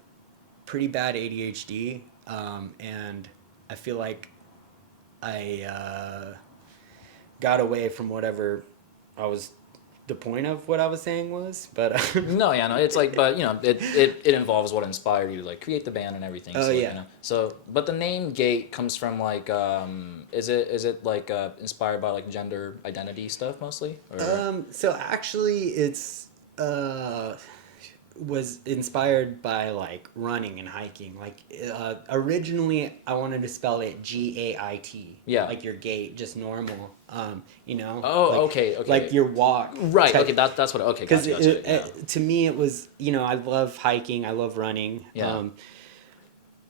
pretty bad ADHD, and I feel like I got away from whatever the point of what I was saying was, but No, it's like, but you know, it involves what inspired you to like create the band and everything. Oh, so, yeah. You know, so, but the name Gayt comes from like, is it like inspired by like gender identity stuff mostly? Or? So actually it's was inspired by like running and hiking. Like originally I wanted to spell it Gait. Yeah. Like your gait, just normal. You know. Oh, like, okay. Like your walk. Right. type. Okay. That's what. Okay. Because Gotcha. to me it was, you know, I love hiking, I love running. Yeah.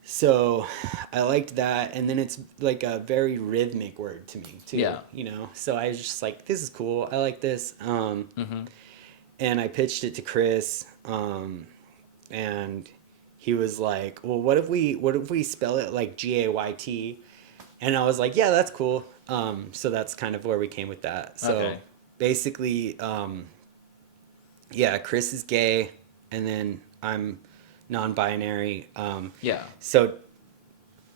So I liked that, and then it's like a very rhythmic word to me too. Yeah. You know. So I was just like, this is cool. I like this. Mm-hmm. And I pitched it to Chris, and he was like, well, what if we spell it like Gayt? And I was like, yeah, that's cool. So that's kind of where we came with that. So Okay. basically, yeah, Chris is gay, and then I'm non-binary. Yeah. So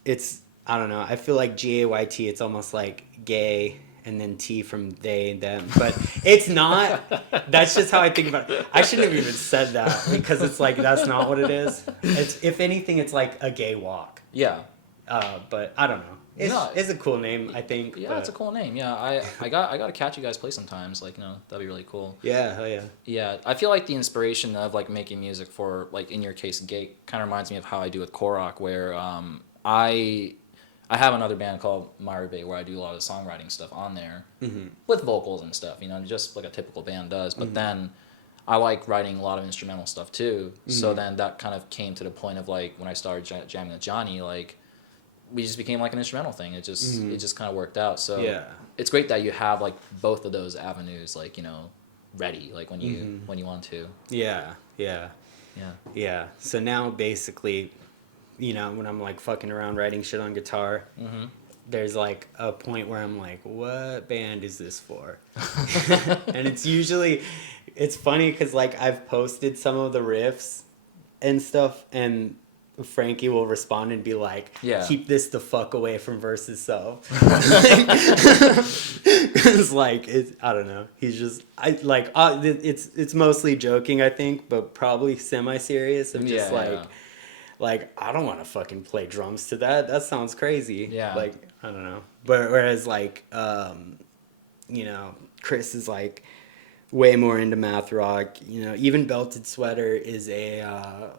it's, I don't know, I feel like Gayt, it's almost like gay and then T from they and them, but it's not. That's just how I think about it. I shouldn't have even said that, because it's like that's not what it is. It's, if anything, it's like a gay walk. Yeah. But I don't know. It's a cool name, I think. Yeah, but it's a cool name. Yeah, I got to catch you guys play sometimes. Like, you know, that'd be really cool. Yeah, hell yeah. Yeah, I feel like the inspiration of like making music for, like, in your case, Gayt, kind of reminds me of how I do with Korok, where I have another band called Myra Bay where I do a lot of songwriting stuff on there with vocals and stuff, you know, just like a typical band does. But then I like writing a lot of instrumental stuff too. So then that kind of came to the point of like when I started jamming with Johnny, like we just became like an instrumental thing. It just kind of worked out. So Yeah. it's great that you have like both of those avenues, like, you know, ready, like when you want to. Yeah. So now basically, you know, when I'm like fucking around writing shit on guitar, there's like a point where I'm like, what band is this for? And it's funny because like I've posted some of the riffs and stuff, and Frankie will respond and be like, keep this the fuck away from Versus Self. It's like, I don't know. He's just, it's mostly joking, I think, but probably semi-serious. I'm just like, I don't want to fucking play drums to that. That sounds crazy. Yeah. Like, I don't know. But whereas like, you know, Chris is like way more into math rock. You know, even Belted Sweater is a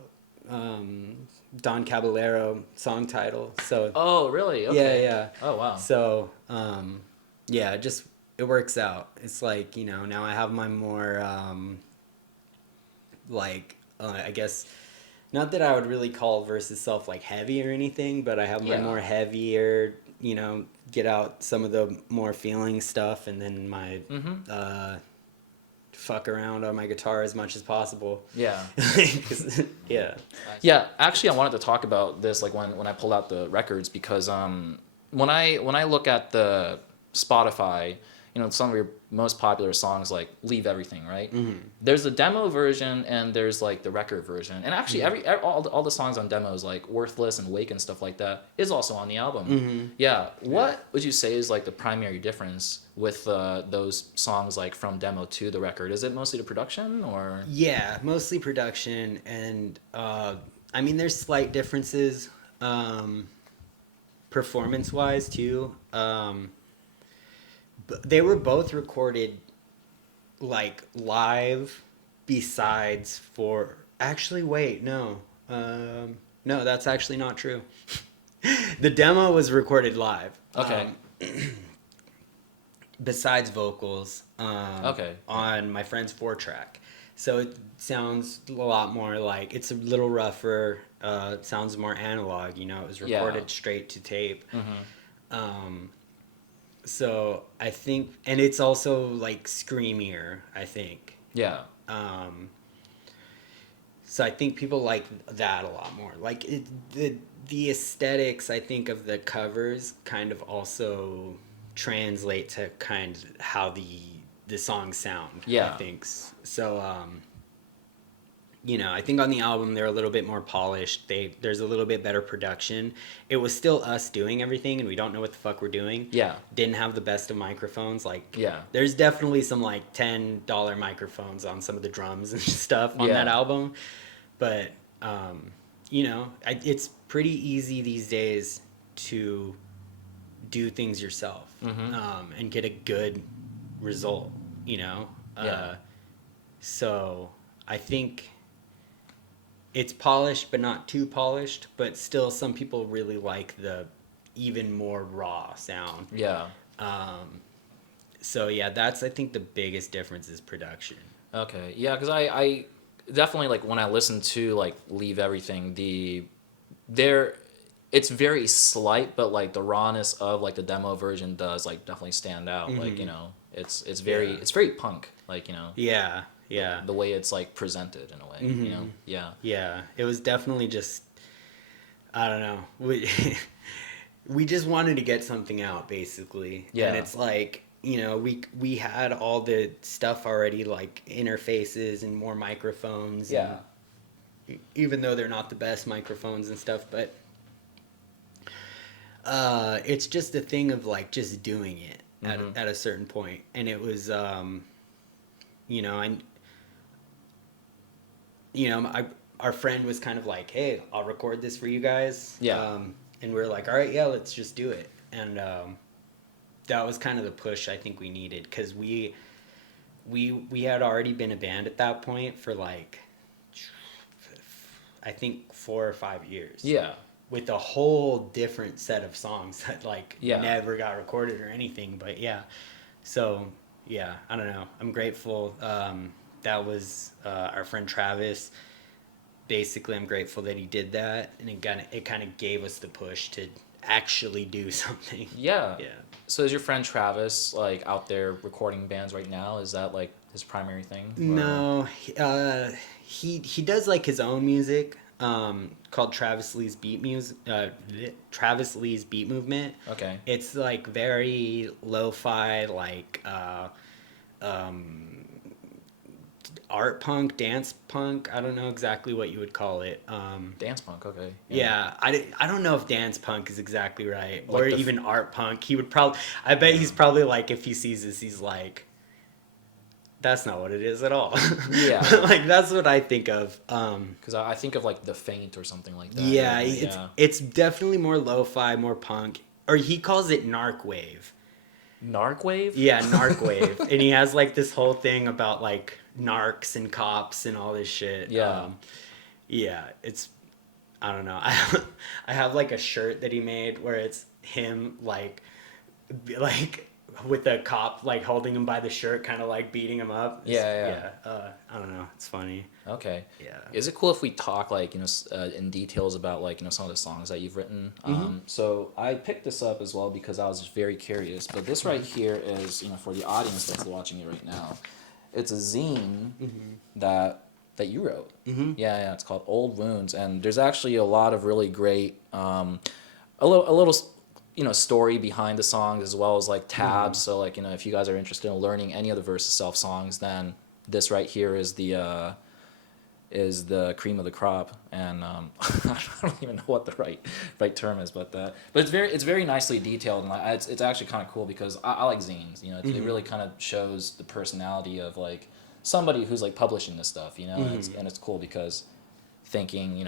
Don Caballero song title. So. Oh, really? Okay. Yeah. Oh, wow. So, yeah, just it works out. It's like, you know, now I have my more I guess. Not that I would really call Versus Self like heavy or anything, but I have my more heavier, you know, get out some of the more feeling stuff, and then my fuck around on my guitar as much as possible. Yeah. 'Cause, yeah. Yeah, actually, I wanted to talk about this like when I pulled out the records because when I look at the Spotify, you know, some of your most popular songs like Leave Everything, right? Mm-hmm. There's the demo version and there's like the record version, and actually all the songs on demos like Worthless and Wake and stuff like that is also on the album. Mm-hmm. Yeah, what would you say is like the primary difference with those songs like from demo to the record? Is it mostly the production or? Yeah, mostly production, and I mean, there's slight differences, performance-wise too. But they were both recorded like live. Besides for actually, wait, no, no, that's actually not true. The demo was recorded live. Okay. Besides vocals, Okay. on my friend's 4-track. So it sounds a lot more like, it's a little rougher, it sounds more analog, you know, it was recorded straight to tape. Mm-hmm. So I think, and it's also like screamier, I think. Yeah. So I think people like that a lot more. Like the aesthetics, I think, of the covers kind of also translate to kind of how the songs sound. Yeah. I think so. You know, I think on the album they're a little bit more polished. There's a little bit better production. It was still us doing everything, and we don't know what the fuck we're doing. Yeah. Didn't have the best of microphones. Like, Yeah. there's definitely some like $10 microphones on some of the drums and stuff on that album, but you know, it's pretty easy these days to do things yourself, and get a good result. You know, so I think it's polished, but not too polished. But still, some people really like the even more raw sound. Yeah. So yeah, that's, I think, the biggest difference is production. Okay. Yeah, because I definitely like when I listen to like Leave Everything, it's very slight, but like the rawness of like the demo version does like definitely stand out. Mm-hmm. Like, you know, it's very punk. Like, you know. Yeah. Yeah. The way it's like presented in a way, you know? Yeah. Yeah. It was definitely just, I don't know. We just wanted to get something out, basically. Yeah. And it's like, you know, we had all the stuff already, like interfaces and more microphones. Yeah. And even though they're not the best microphones and stuff, but it's just a thing of like just doing it at a certain point. And it was, you know, our friend was kind of like, hey, I'll record this for you guys. Yeah. And we were like, all right, yeah, let's just do it. And that was kind of the push I think we needed, because we had already been a band at that point for like, I think 4 or 5 years. Yeah. With a whole different set of songs that like Yeah. never got recorded or anything. But yeah, so yeah, I don't know. I'm grateful. That was our friend Travis. Basically, I'm grateful that he did that, and it kind of gave us the push to actually do something. Yeah. Yeah. So is your friend Travis like out there recording bands right now? Is that like his primary thing? Or? No, he does like his own music, called Travis Lee's Beat Movement. Okay. It's like very lo-fi, like art punk, dance punk. I don't know exactly what you would call it. Dance punk. Okay. Yeah, I don't know if dance punk is exactly right, Like or even art punk. He would probably, I bet he's probably like, if he sees this, he's like, that's not what it is at all. Yeah. Like, that's what I think of. Because I think of like The Faint or something like that. Yeah, right? it's definitely more lo-fi, more punk. Or he calls it narc wave. Narc wave? Yeah, narc wave. And he has like this whole thing about like narcs and cops and all this shit. Yeah. Yeah, it's, I don't know. I have like a shirt that he made where it's him like with a cop like holding him by the shirt, kind of like beating him up. Yeah. I don't know. It's funny. Okay. Yeah. Is it cool if we talk like, you know, in details about like, you know, some of the songs that you've written? So I picked this up as well because I was just very curious. But this right here is, you know, for the audience that's watching it right now. it's a zine Mm-hmm. that you wrote. Mm-hmm. Yeah, it's called Old Wounds, and there's actually a lot of really great, a little, story behind the songs as well as like tabs. So like, if you guys are interested in learning any of the Versus Self songs, then this right here is the cream of the crop, and I don't even know what the right term is, but it's very nicely detailed, and like it's actually kind of cool because I like zines. It really kind of shows the personality of like somebody who's like publishing this stuff, and it's cool because thanking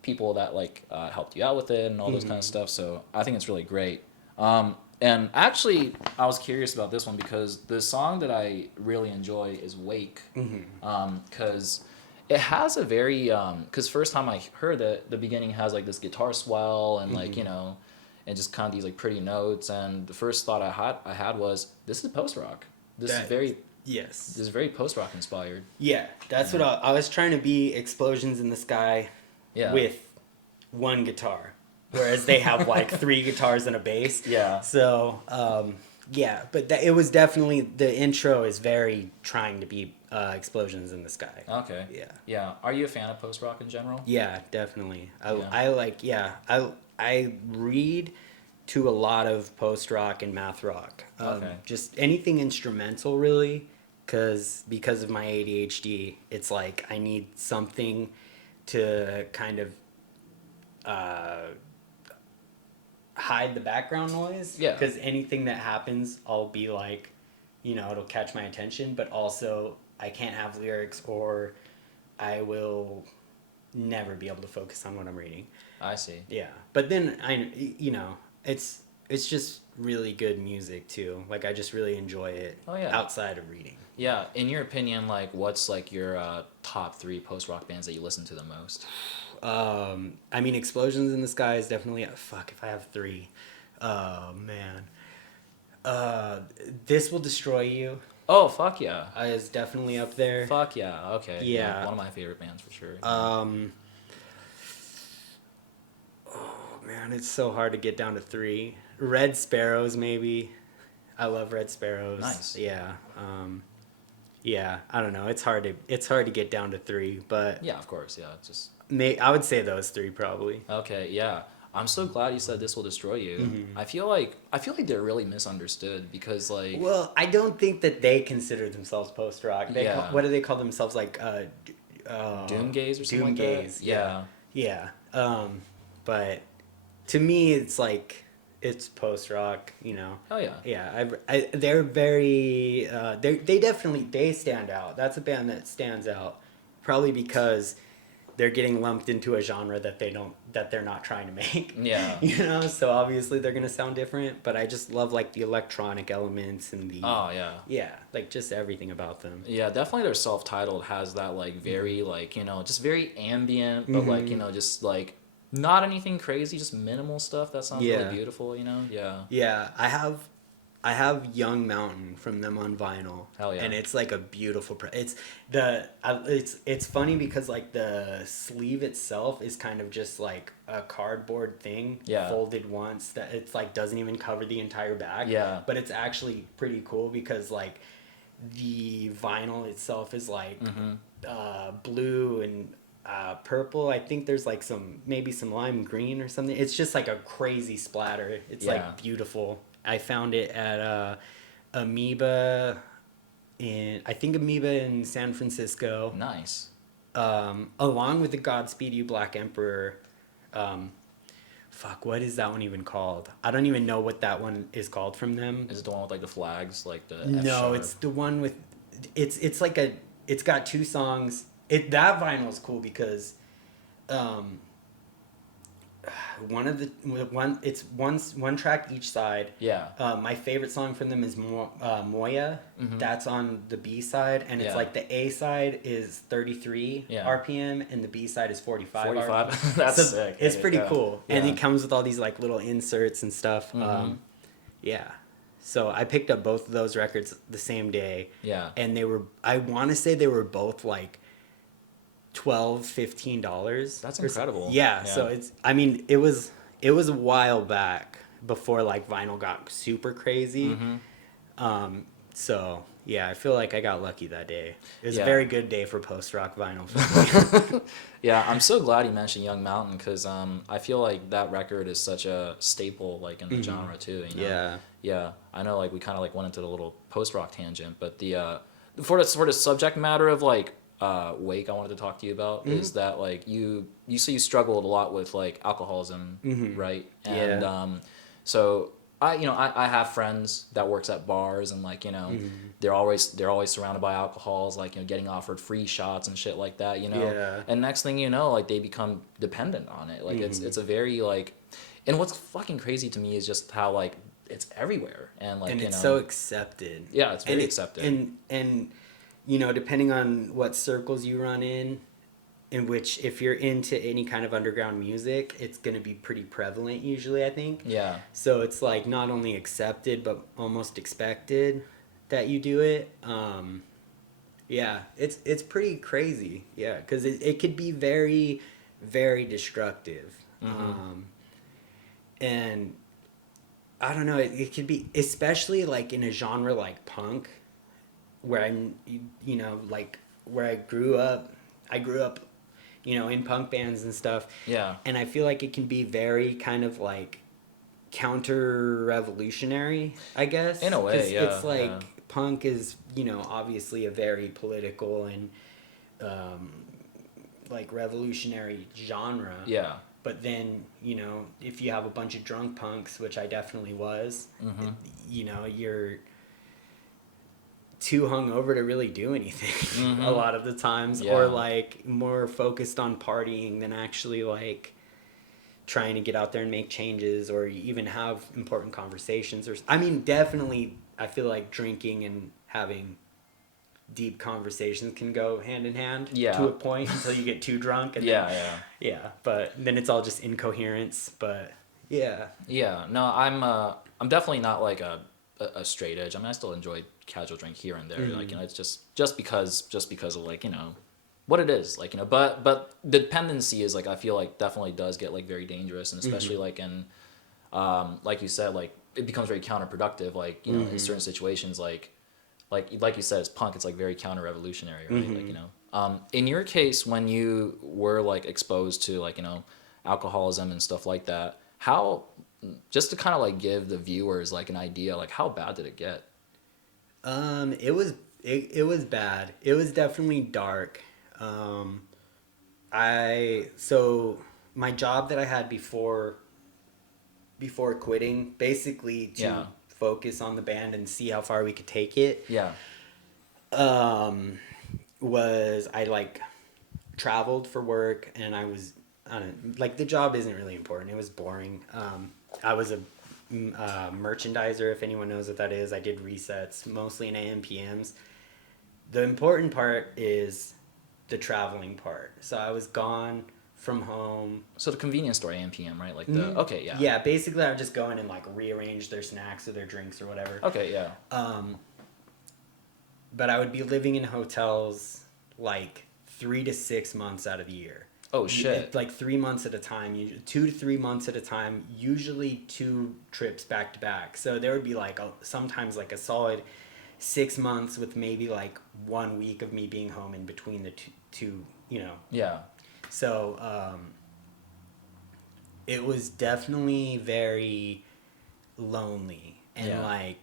people that like helped you out with it and all those kind of stuff. So I think it's really great. And actually, I was curious about this one because the song that I really enjoy is Wake, because it has a very because first time I heard it, the beginning has like this guitar swell and like and just kind of these like pretty notes, and the first thought I had was, this is post rock. This is very post rock inspired. Yeah, that's what I was trying to be. Explosions in the Sky with one guitar, whereas they have like 3 guitars and a bass. Yeah. So but it was definitely, the intro is very trying to be Explosions in the Sky. Okay. Yeah. Are you a fan of post rock in general? Yeah, definitely. I read to a lot of post rock and math rock. Just anything instrumental, really, because of my ADHD. It's like I need something to kind of hide the background noise. Yeah. Because anything that happens, I'll be like, it'll catch my attention, but also I can't have lyrics or I will never be able to focus on what I'm reading. I see. Yeah. But then it's just really good music too. Like I just really enjoy it outside of reading. Yeah. In your opinion, like what's like your top 3 post rock bands that you listen to the most? I mean, Explosions in the Sky is definitely fuck. If I have 3, oh man. This Will Destroy You. Oh fuck yeah! Is definitely up there. Fuck yeah! Okay. Yeah. One of my favorite bands for sure. Oh man, it's so hard to get down to 3. Red Sparrows, maybe. I love Red Sparrows. Nice. Yeah. Yeah. I don't know. It's hard to get down to 3, but yeah, of course. Yeah, it's just. I would say those 3 probably. Okay. Yeah. I'm so glad you said This Will Destroy You. Mm-hmm. I feel like they're really misunderstood because like. Well, I don't think that they consider themselves post rock. What do they call themselves? Like Doomgaze or something like that. Doomgaze. Yeah. Yeah. But to me, it's like it's post rock. Oh yeah. Yeah. They're very. They stand out. That's a band that stands out, probably because they're getting lumped into a genre that they're not trying to make. Yeah. So obviously they're gonna sound different, but I just love like the electronic elements and the. Oh yeah. Yeah, like just everything about them. Yeah, definitely their self-titled has that like very like, just very ambient, but like, just like not anything crazy, just minimal stuff that sounds really beautiful, Yeah. Yeah, I have Young Mountain from them on vinyl. Hell yeah. And it's like a beautiful it's funny because like the sleeve itself is kind of just like a cardboard thing folded once that it's like doesn't even cover the entire back. Yeah. But it's actually pretty cool because like the vinyl itself is like blue and purple. I think there's like maybe some lime green or something. It's just like a crazy splatter. It's like beautiful. I found it at Amoeba in San Francisco. Nice. Along with the Godspeed You Black Emperor. What is that one even called? I don't even know what that one is called from them. Is it the one with like the flags, like the No, it's the one with it's like it's got 2 songs. That vinyl is cool because it's one track each side. Yeah. My favorite song from them is Moya. That's on the B side, and it's like the A side is 33 RPM and the B side is 45 RPM. That's sick. It's pretty cool. And it comes with all these like little inserts and stuff. Yeah. So I picked up both of those records the same day. Yeah. And I want to say they were both like $12-$15. That's incredible. Yeah. So it was a while back before like vinyl got super crazy. So Yeah, I feel like I got lucky that day. It was Yeah. a very good day for post-rock vinyl for me. Yeah, I'm so glad you mentioned Young Mountain because I feel like that record is such a staple like in the genre too. You know? Yeah. Yeah, I know. Like we kind of like went into the little post rock tangent, but the for the sort of subject matter of like Wake, I wanted to talk to you about is that like you say you struggled a lot with like alcoholism, right? And so I have friends that works at bars and like they're always surrounded by alcohols, like getting offered free shots and shit like that, Yeah. and next thing you know, like they become dependent on it. Like it's a very like, and what's fucking crazy to me is just how like it's everywhere and like And it's so accepted. Yeah, it's very And accepted. And depending on what circles you run in which if you're into any kind of underground music, it's going to be pretty prevalent usually, I think. Yeah. So it's like not only accepted but almost expected that you do it. Yeah, it's pretty crazy. Yeah, because it could be very, very destructive. And I don't know, it could be, especially like in a genre like punk, where like where I grew up, in punk bands and stuff. Yeah. And I feel like it can be very kind of like counter-revolutionary, I guess. In a way, 'Cause yeah. It's like yeah. punk is, obviously a very political and like revolutionary genre. Yeah. But then, if you have a bunch of drunk punks, which I definitely was, you're too hungover to really do anything a lot of the times, Yeah. or like more focused on partying than actually like trying to get out there and make changes or even have important conversations. Definitely, I feel like drinking and having deep conversations can go hand in hand to a point until you get too drunk. And then, but then it's all just incoherence. But yeah. No, I'm definitely not like a straight edge. I mean, I still enjoy casual drink here and there. Like it's just because of like what it is, like but the dependency is like I feel like definitely does get like very dangerous, and especially like in like you said, like it becomes very counterproductive, like in certain situations, like you said, it's punk, it's like very counter-revolutionary, right? Like in your case, when you were like exposed to like alcoholism and stuff like that, how, just to kind of like give the viewers like an idea, like how bad did it get? It was bad. It was definitely dark. So my job that I had before quitting, basically to focus on the band and see how far we could take it. Yeah. Was I like traveled for work, and I don't like, the job isn't really important. It was boring. I was a merchandiser, if anyone knows what that is. I did resets, mostly in AM PMs. The important part is the traveling part. So I was gone from home. So the convenience store, AMPM, right? Like the okay, yeah. Yeah, basically I would just go in and like rearrange their snacks or their drinks or whatever. Okay, yeah. But I would be living in hotels like 3 to 6 months out of the year. Oh shit! Like 3 months at a time, 2 to 3 months at a time. Usually 2 trips back to back. So there would be like sometimes like a solid 6 months with maybe like 1 week of me being home in between the two. Yeah. So it was definitely very lonely, and like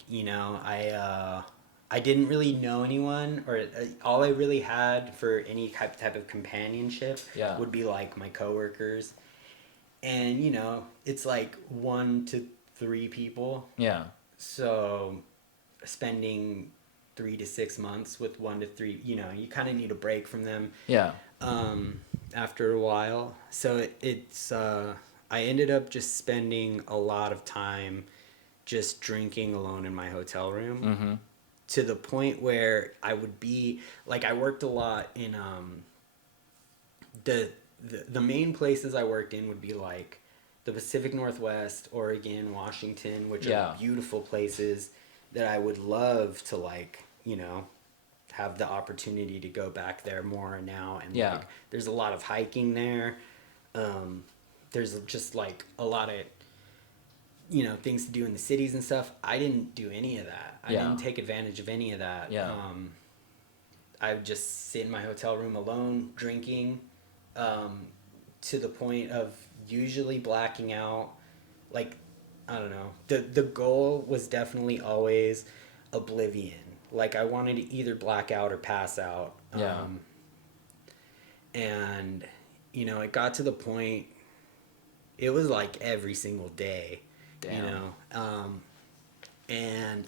I didn't really know anyone, or all I really had for any type of companionship would be like my coworkers, and it's like 1 to 3 people. Yeah. So spending 3 to 6 months with 1 to 3, you kind of need a break from them. Yeah. After a while, so it's I ended up just spending a lot of time just drinking alone in my hotel room. To the point where I would be like, I worked a lot in the main places I worked in would be like the Pacific Northwest, Oregon, Washington, which are beautiful places that I would love to like, have the opportunity to go back there more now. And like, there's a lot of hiking there. There's just like a lot of things to do in the cities and stuff. I didn't do any of that. I Yeah. didn't take advantage of any of that. Yeah. I would just sit in my hotel room alone, drinking, to the point of usually blacking out. Like, I don't know. The goal was definitely always oblivion. Like, I wanted to either black out or pass out. Yeah. And, it got to the point, it was like every single day. Damn. And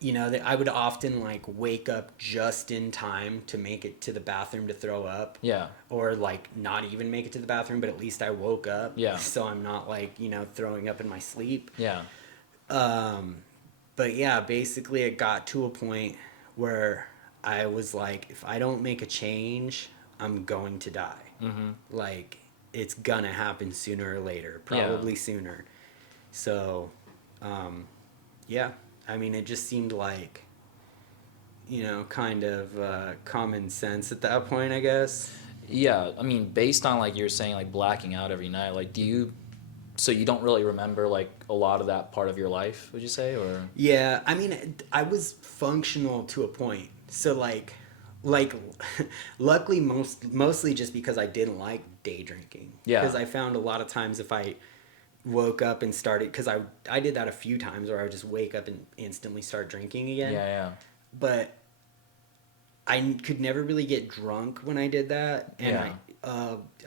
that I would often like wake up just in time to make it to the bathroom to throw up. Yeah. Or like not even make it to the bathroom, but at least I woke up. Yeah. So I'm not like, throwing up in my sleep. Yeah. But yeah, basically it got to a point where I was like, if I don't make a change, I'm going to die. Mm-hmm. Like, it's gonna happen sooner or later, probably sooner. So, yeah, I mean, it just seemed like, kind of common sense at that point, I guess. Yeah, I mean, based on like you're saying, like blacking out every night, like so you don't really remember like a lot of that part of your life, would you say, or? Yeah, I mean, I was functional to a point. So like luckily mostly just because I didn't like day drinking. Yeah. Because I found a lot of times if I woke up and started, because I did that a few times where I would just wake up and instantly start drinking again. Yeah. But I could never really get drunk when I did that, and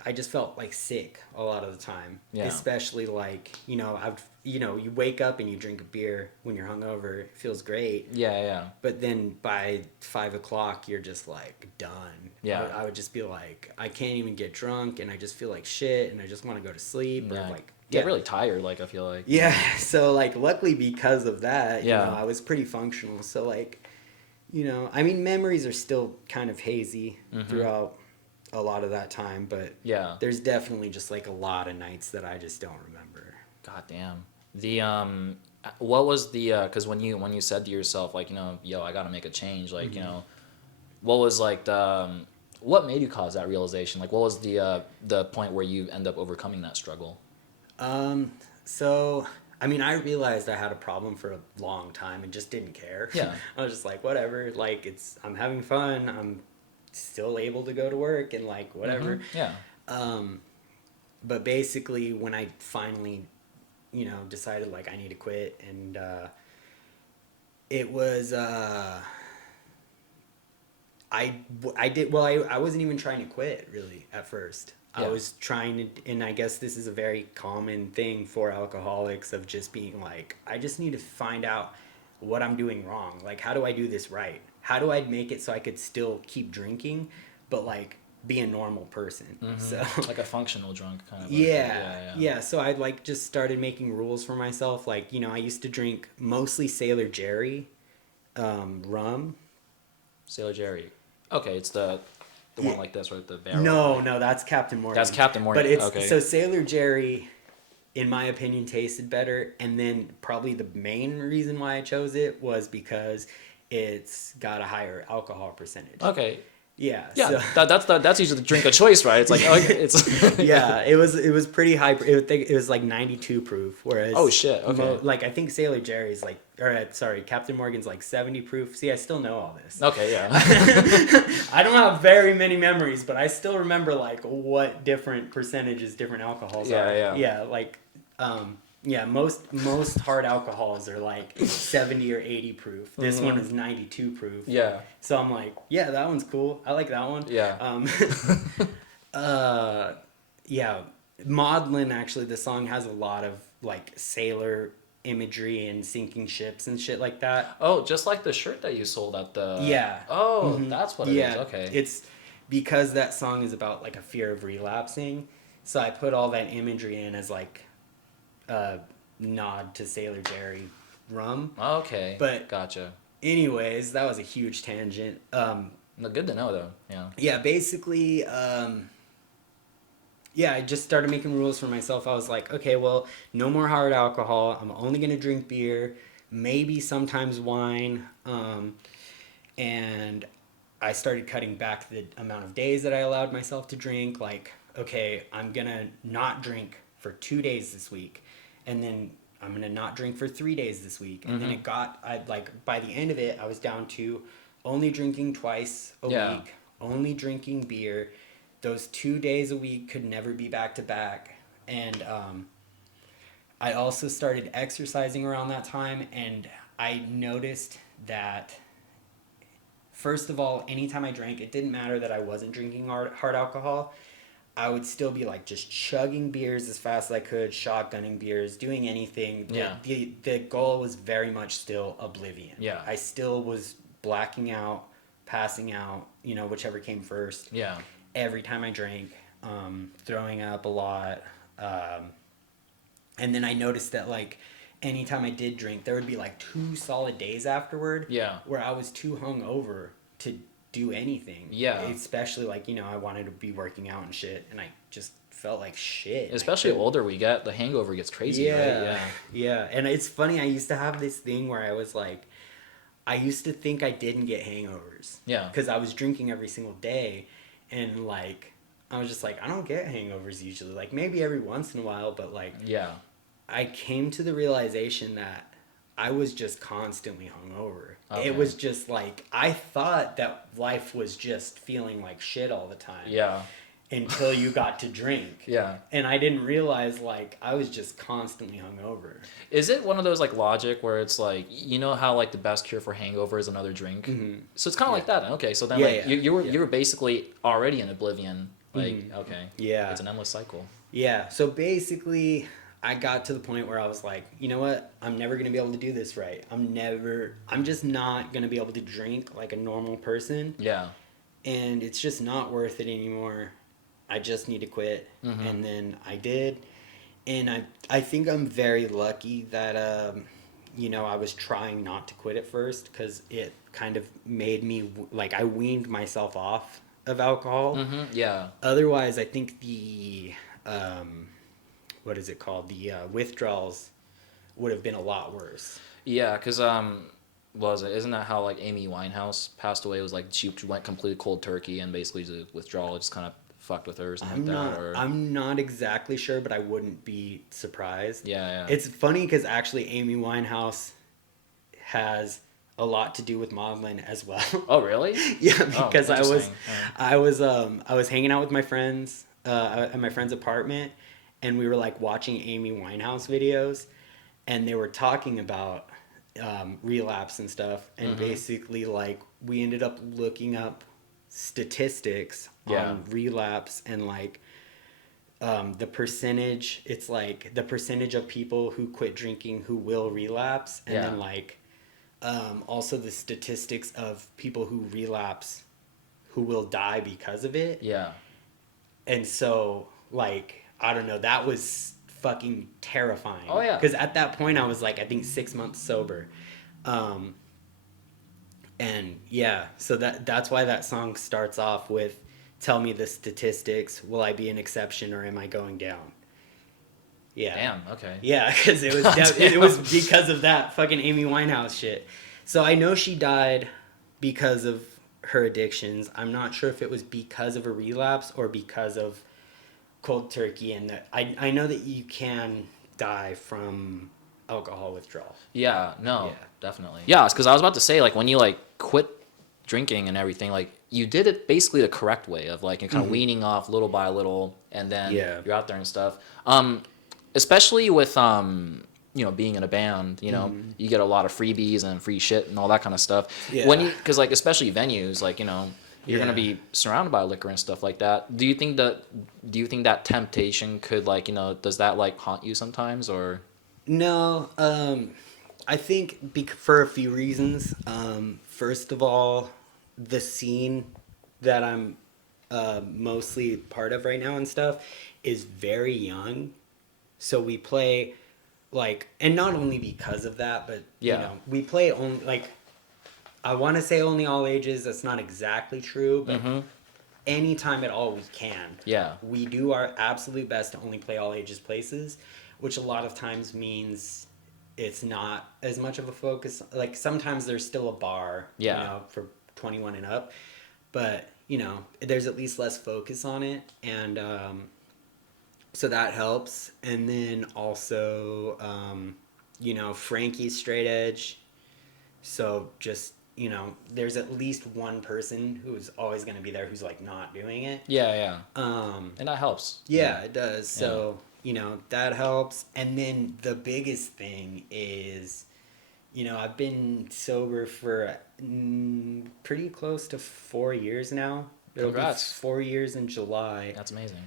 I just felt like sick a lot of the time. Yeah. Especially like you wake up and you drink a beer when you're hungover. It feels great. Yeah. But then by 5 o'clock, you're just like done. Yeah. I would just be like, I can't even get drunk, and I just feel like shit, and I just want to go to sleep. Yeah. Or like Get really tired, like I feel like. Yeah. So like, luckily because of that, Yeah. I was pretty functional. So like, I mean, memories are still kind of hazy throughout a lot of that time, but Yeah. there's definitely just like a lot of nights that I just don't remember. God damn. What was the because when you said to yourself like yo, I gotta make a change, like what was like what made you cause that realization, like what was the point where you end up overcoming that struggle? So I mean, I realized I had a problem for a long time and just didn't care. Yeah. I was just like, whatever, like I'm having fun, I'm still able to go to work and like whatever. Yeah. But basically when I finally decided like I need to quit, and it was I wasn't even trying to quit really at first. Yeah. I was trying to, and I guess this is a very common thing for alcoholics, of just being like, I just need to find out what I'm doing wrong. Like, how do I do this right? How do I make it so I could still keep drinking, but like be a normal person? So like a functional drunk kind of. yeah. So I like just started making rules for myself. Like, I used to drink mostly Sailor Jerry, rum. Sailor Jerry. Okay, it's the one like this, right? The barrel. No, that's Captain Morgan. That's Captain Morgan. But it's okay. So Sailor Jerry, in my opinion, tasted better, and then probably the main reason why I chose it was because it's got a higher alcohol percentage. Okay. Yeah. Yeah, So, that's usually the drink of choice, right? It's like it's. yeah, it was pretty high. It was like 92 proof, whereas Oh shit! Okay. like I think Sailor Jerry's like, Captain Morgan's like 70 proof. See, I still know all this. Okay. Yeah. I don't have very many memories, but I still remember like what different percentages different alcohols are. Yeah, like most hard alcohols are like 70 or 80 proof. This one is 92 proof. Yeah. So I'm like, yeah, that one's cool. I like that one. Yeah. Yeah, Maudlin, actually, the song has a lot of like sailor imagery and sinking ships and shit like that. Oh, just like the shirt that you sold at the. Yeah. Oh, that's what it is. Okay. It's because that song is about like a fear of relapsing, so I put all that imagery in as like a nod to Sailor Jerry rum. Okay. But gotcha. Anyways, that was a huge tangent. Good to know though. Yeah. Yeah, basically, I just started making rules for myself. I was like, okay, well, no more hard alcohol. I'm only going to drink beer, maybe sometimes wine. And I started cutting back the amount of days that I allowed myself to drink. Like, okay, I'm going to not drink for 2 days this week. And then I'm gonna not drink for 3 days this week, and then it got, I like by the end of it, I was down to only drinking twice a week, only drinking beer. Those 2 days a week could never be back to back, and I also started exercising around that time, and I noticed that, first of all, anytime I drank, it didn't matter that I wasn't drinking hard alcohol. I would still be like just chugging beers as fast as I could, shotgunning beers, doing anything. The goal was very much still oblivion. Yeah. I still was blacking out, passing out, you know, whichever came first. Yeah. Every time I drank, throwing up a lot. And then I noticed that like anytime I did drink, there would be like 2 solid days afterward. Yeah. Where I was too hungover to do anything. Yeah. Especially like, you know, I wanted to be working out and shit, and I just felt like shit. Especially the older we get, the hangover gets crazy, right? Yeah. And it's funny, I used to have this thing where I was like, I used to think I didn't get hangovers. Yeah. Because I was drinking every single day, and like, I was just like, I don't get hangovers usually. Like, maybe every once in a while, but like, Yeah. I came to the realization that I was just constantly hungover. Okay. It was just like, I thought that life was just feeling like shit all the time. Yeah. Until you got to drink. Yeah. And I didn't realize, like, I was just constantly hungover. Is it one of those like logic where it's like, you know how like the best cure for hangover is another drink? Mm-hmm. So it's kind of like that. Okay, so then you were basically already in oblivion. Like, okay. Yeah. It's an endless cycle. Yeah. So basically, I got to the point where I was like, you know what? I'm never going to be able to do this right. I'm just not going to be able to drink like a normal person. Yeah. And it's just not worth it anymore. I just need to quit. Mm-hmm. And then I did. And I think I'm very lucky that, you know, I was trying not to quit at first, because it kind of made me, like, I weaned myself off of alcohol. Mm-hmm. Yeah. Otherwise, I think the, what is it called? The withdrawals would have been a lot worse. Yeah, because was it? Isn't that how like Amy Winehouse passed away? It was like she went completely cold turkey, and basically the withdrawal just kind of fucked with her or something like that. Or... I'm not exactly sure, but I wouldn't be surprised. Yeah. It's funny because actually Amy Winehouse has a lot to do with modeling as well. Oh, really? Yeah, because I was hanging out with my friends at my friend's apartment, and we were like watching Amy Winehouse videos, and they were talking about relapse and stuff, and basically like we ended up looking up statistics on relapse, and like the percentage, it's like the percentage of people who quit drinking who will relapse, and then like also the statistics of people who relapse who will die because of it. Yeah. And so like, I don't know, that was fucking terrifying. Oh yeah. Because at that point I was like, I think 6 months sober. And yeah, so that's why that song starts off with, tell me the statistics, will I be an exception or am I going down? Yeah. Damn, okay. Yeah, because it was it was because of that fucking Amy Winehouse shit. So I know she died because of her addictions. I'm not sure if it was because of a relapse or because of cold turkey, and that I know that you can die from alcohol withdrawal. Yeah, no, definitely. Yeah, because I was about to say, like, when you like quit drinking and everything, like you did it basically the correct way of like kind of weaning off little by little, and then you're out there and stuff. Especially with you know, being in a band, you know, you get a lot of freebies and free shit and all that kind of stuff. Yeah. When you, because like especially venues, like, you know, you're gonna be surrounded by liquor and stuff like that. Do you think that temptation could, like, you know, does that like haunt you sometimes, or? No, I think for a few reasons. First of all, the scene that I'm mostly part of right now and stuff is very young. So we play, like, and not only because of that, but, you know, we play only, like, I want to say only all ages. That's not exactly true, but anytime at all we can. Yeah. We do our absolute best to only play all ages places, which a lot of times means it's not as much of a focus. Like, sometimes there's still a bar, you know, for 21 and up, but, you know, there's at least less focus on it, and so that helps. And then also Frankie's straight edge. So just, there's at least one person who's always going to be there who's like not doing it. Yeah. And that helps. Yeah, it does. So, that helps. And then the biggest thing is, I've been sober for pretty close to 4 years now. Congrats. It'll be 4 years in July. That's amazing.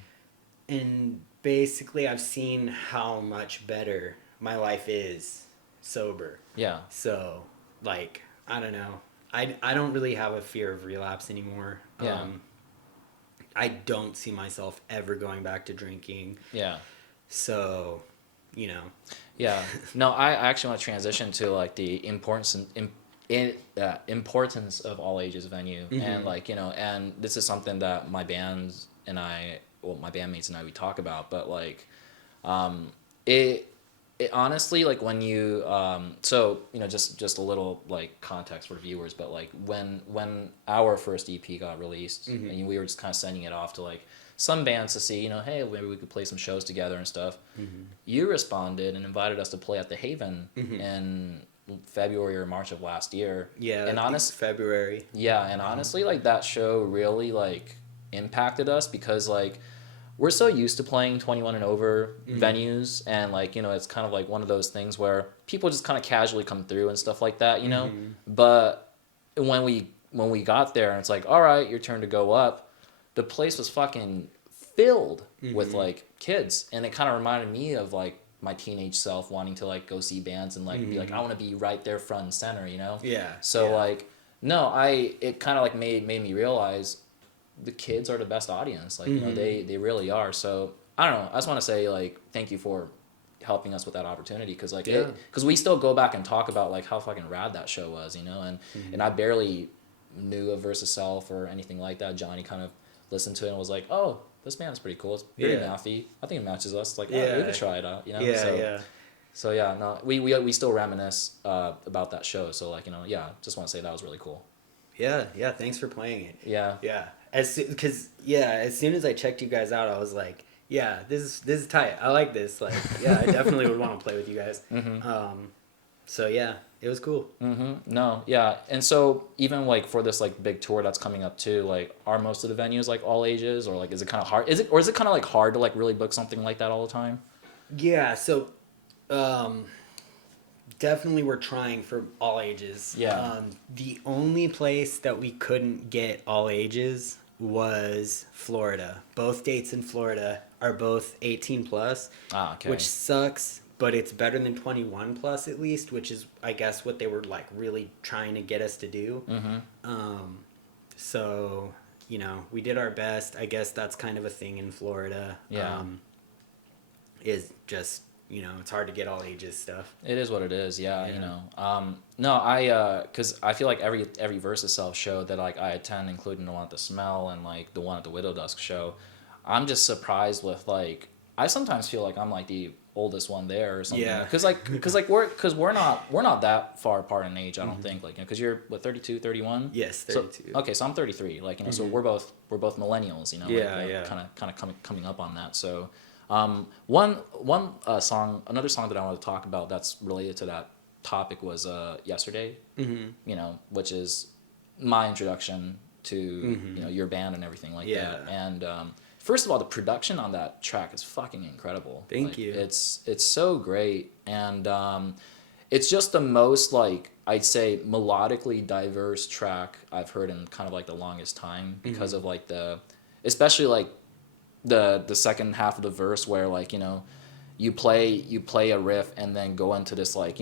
And basically, I've seen how much better my life is sober. Yeah. So, like, I don't know. I don't really have a fear of relapse anymore. Yeah. I don't see myself ever going back to drinking. Yeah. So, Yeah. No, I actually want to transition to like the importance importance of all ages venue, and like and this is something that my bands and my bandmates and I we talk about, but like it honestly, like when you so just a little like context for viewers, but like when our first EP got released, and we were just kind of sending it off to like some bands to see, hey, maybe we could play some shows together and stuff. You responded and invited us to play at the Haven in February or March of last year. Yeah, and February. Yeah, and honestly, like that show really like impacted us, because like we're so used to playing 21 and over venues, and like it's kind of like one of those things where people just kind of casually come through and stuff like that, But when we got there and it's like, all right, your turn to go up, the place was fucking filled with like kids, and it kind of reminded me of like my teenage self wanting to like go see bands and like be like, I want to be right there front and center, Yeah. So like no, it kind of like made me realize the kids are the best audience, like they really are. So I don't know, I just want to say like thank you for helping us with that opportunity, because like because we still go back and talk about like how fucking rad that show was, and I barely knew of Versus Self or anything like that. Johnny kind of listened to it and was like, oh, this band is pretty cool, it's very mathy, I think it matches us, like we could try it out, So yeah, no, we still reminisce about that show, so like just want to say that was really cool. Yeah, thanks for playing it. Yeah. As soon as I checked you guys out, I was like, yeah, this is tight. I like this. Like, yeah, I definitely would want to play with you guys. So yeah, it was cool. No, yeah, and so even like for this like big tour that's coming up too, like are most of the venues like all ages, or like is it kind of hard? Is it kind of like hard to like really book something like that all the time? Yeah, so definitely we're trying for all ages. Yeah. The only place that we couldn't get all ages was Florida. Both dates in Florida are both 18 plus, Okay. which sucks, but it's better than 21 plus at least, which is, I guess, what they were like really trying to get us to do. So, we did our best. I guess that's kind of a thing in Florida. Yeah. Is just, it's hard to get all ages stuff. It is what it is, yeah. No, because I feel like every Versus Self show that like I attend, including the one at the Smell and like the one at the Widow Dusk show, I'm just surprised with like, I sometimes feel like I'm like the oldest one there or something. Yeah. Because we're not that far apart in age, I don't think, like, because you're what, 32, 31? Yes, 32. So, okay, so I'm 33, like, so we're both millennials, Yeah. kind of coming up on that. So one song, another song that I want to talk about that's related to that topic was Yesterday, which is my introduction to your band and everything like that. And first of all, the production on that track is fucking incredible. Thank you. It's so great, and it's just the most like, I'd say, melodically diverse track I've heard in kind of like the longest time, because of like especially like the second half of the verse where like you play a riff and then go into this like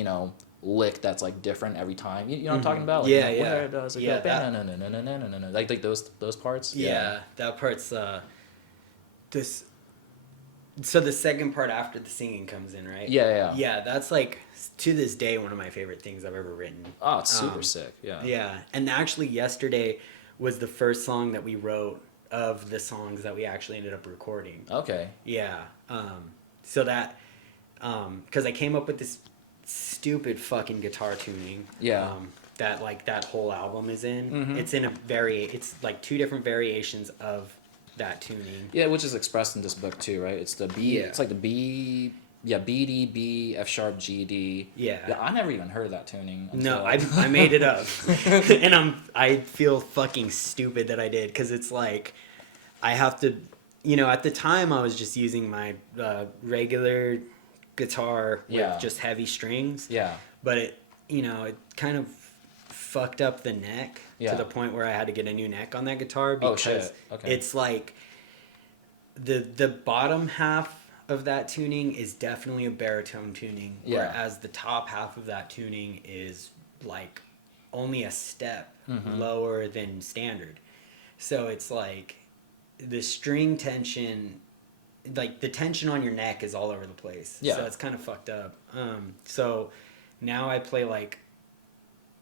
lick that's like different every time. You know what I'm talking about? Like, where does it go? No. Like those parts. Yeah, that part's this. So the second part after the singing comes in, right? Yeah. Yeah, that's like to this day one of my favorite things I've ever written. Oh, it's super sick. Yeah. Yeah, and actually Yesterday was the first song that we wrote of the songs that we actually ended up recording. Okay. Yeah. So that, because I came up with this stupid fucking guitar tuning. Yeah. That like that whole album is in. It's in it's like two different variations of that tuning. Yeah, which is expressed in this book too, right? It's the B. Yeah. It's like the B. B D B F sharp G D. Yeah. I never even heard that tuning. No, I made it up, and I feel fucking stupid that I did, because it's like I have to, at the time I was just using my regular guitar with just heavy strings. Yeah. But it kind of fucked up the neck to the point where I had to get a new neck on that guitar, because it's like the bottom half of that tuning is definitely a baritone tuning, whereas the top half of that tuning is like only a step lower than standard. So it's like the string tension, like the tension on your neck is all over the place. So it's kind of fucked up. So now I play like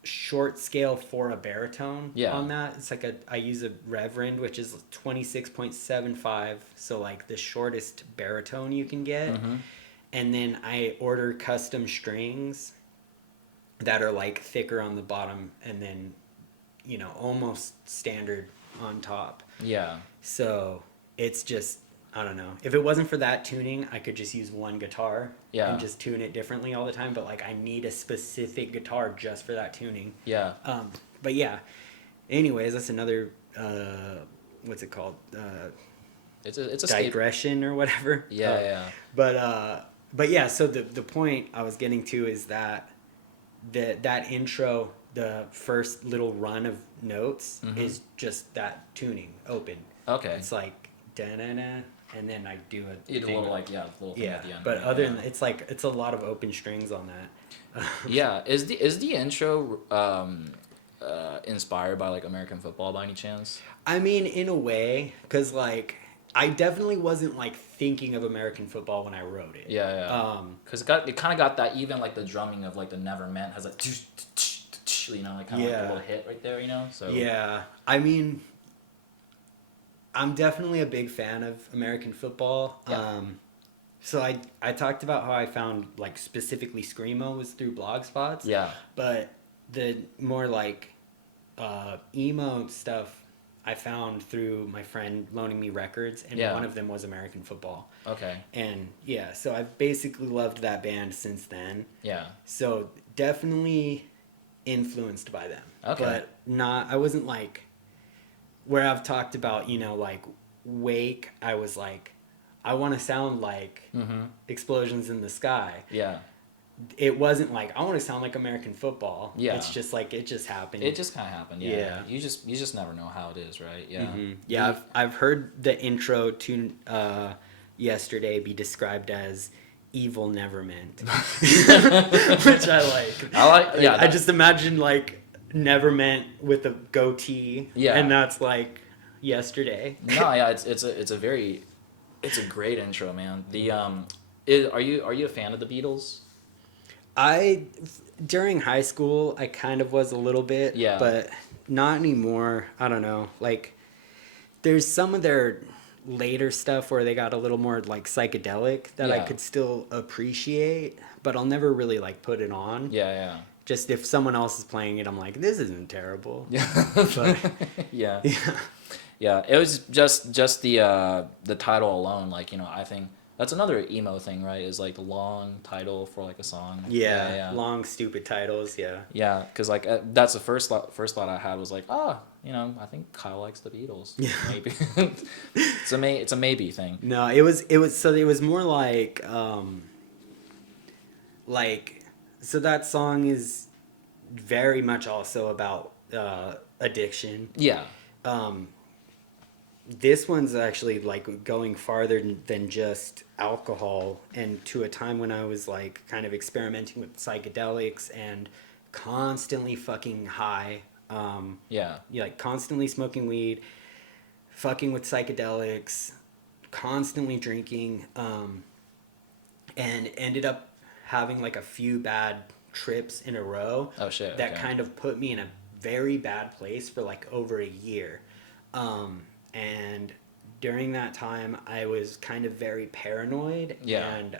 short scale for a baritone on that. It's like I use a Reverend, which is 26.75, so like the shortest baritone you can get. And then I order custom strings that are like thicker on the bottom, and then almost standard on top. So it's just, I don't know. If it wasn't for that tuning, I could just use one guitar and just tune it differently all the time. But like, I need a specific guitar just for that tuning. But yeah. Anyways, that's another what's it called? It's a digression or whatever. But yeah. So the point I was getting to is that that intro, the first little run of notes is just that tuning open. It's like da-na-na, and then I do a little thing at the end. But other than it's a lot of open strings on that. Is the intro inspired by like American football by any chance? I mean, in a way, because like I definitely wasn't like thinking of American football when I wrote it. Because it kind of got that, even like the drumming of like the Never Meant has like like kind of like a little hit right there, So I mean, I'm definitely a big fan of American football. So I talked about how I found like specifically Screamo was through blog spots. But the more like emo stuff I found through my friend loaning me records, and one of them was American football. And so I've basically loved that band since then. So definitely influenced by them. But I wasn't like, where I've talked about, like Wake, I was like, I want to sound like Explosions in the Sky. It wasn't like, I want to sound like American football. It's just like, it just happened. It just kind of happened. You just never know how it is, right? I've heard the intro to Yesterday be described as evil never meant. Which I like. I just imagine like Never Meant with a goatee. And that's like Yesterday. It's a great intro, man. Are you a fan of the Beatles? During high school I kind of was a little bit, but not anymore. I don't know. Like there's some of their later stuff where they got a little more like psychedelic that I could still appreciate, but I'll never really like put it on. Just if someone else is playing it, I'm like, this isn't terrible. But, it was just the title alone, like, I think that's another emo thing, right? Is like the long title for like a song. Long stupid titles. Because like that's the first thought I had was like, I think Kyle likes the Beatles. Maybe it's a maybe thing. No, it was more like so that song is very much also about addiction. This one's actually like going farther than just alcohol, and to a time when I was like kind of experimenting with psychedelics and constantly fucking high. Like constantly smoking weed, fucking with psychedelics, constantly drinking, and ended up having like a few bad trips in a row. That kind of put me in a very bad place for like over a year. And during that time I was kind of very paranoid and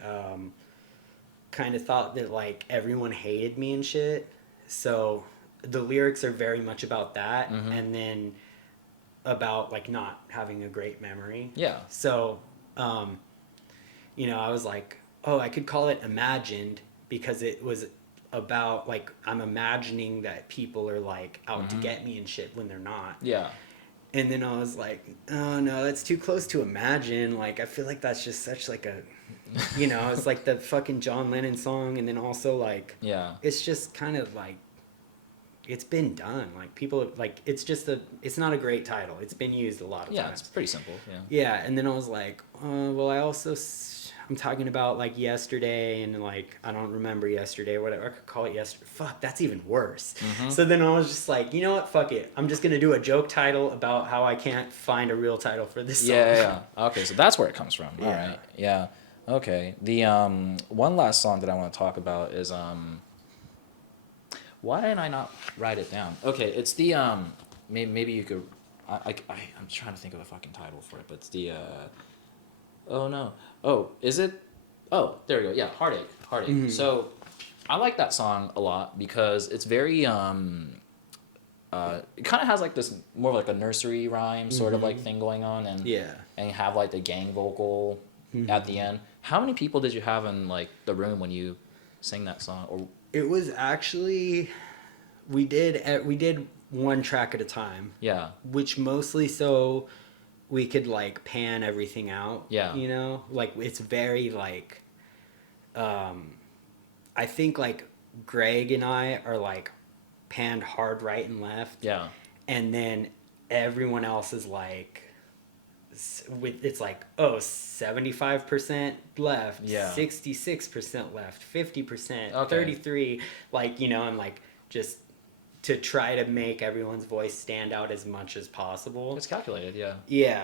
kind of thought that like everyone hated me and shit. So the lyrics are very much about that, and then about like not having a great memory. So I was like, I could call it imagined, because it was about like I'm imagining that people are like out to get me and shit when they're not. Yeah. And then I was like, oh no, that's too close to imagine. Like I feel like that's just such like a, it's like the fucking John Lennon song, and then also like, Yeah. it's just kind of like, it's been done. Like people like it's not a great title. It's been used a lot of Yeah, times. it's pretty simple. Yeah. Yeah, and then I was like, well, I'm talking about like yesterday, and like I don't remember yesterday, whatever. I could call it yesterday. Fuck, that's even worse. So then I was just like, you know what? Fuck it. I'm just gonna do a joke title about how I can't find a real title for this song. Yeah. Okay, so that's where it comes from. Yeah. All right. Yeah. Okay. The one last song that I want to talk about is why didn't I not write it down? Okay, it's the maybe you could I'm trying to think of a fucking title for it, but it's the oh no. Oh, is it? Oh, there we go. Yeah, Heartache. Mm-hmm. So, I like that song a lot because it's very it kind of has like this more like a nursery rhyme sort of like thing going on, and Yeah. and you have like the gang vocal at the end. How many people did you have in like the room when you sang that song? Or It was actually, we did one track at a time. yeah, Which mostly so we could like pan everything out. Yeah. Like it's very like, I think like Greg and I are like panned hard right and left. yeah, And then everyone else is like, it's like 75% left, Yeah. 66% left, 50%, Okay. 33, like and like just to try to make everyone's voice stand out as much as possible. it's calculated. Yeah,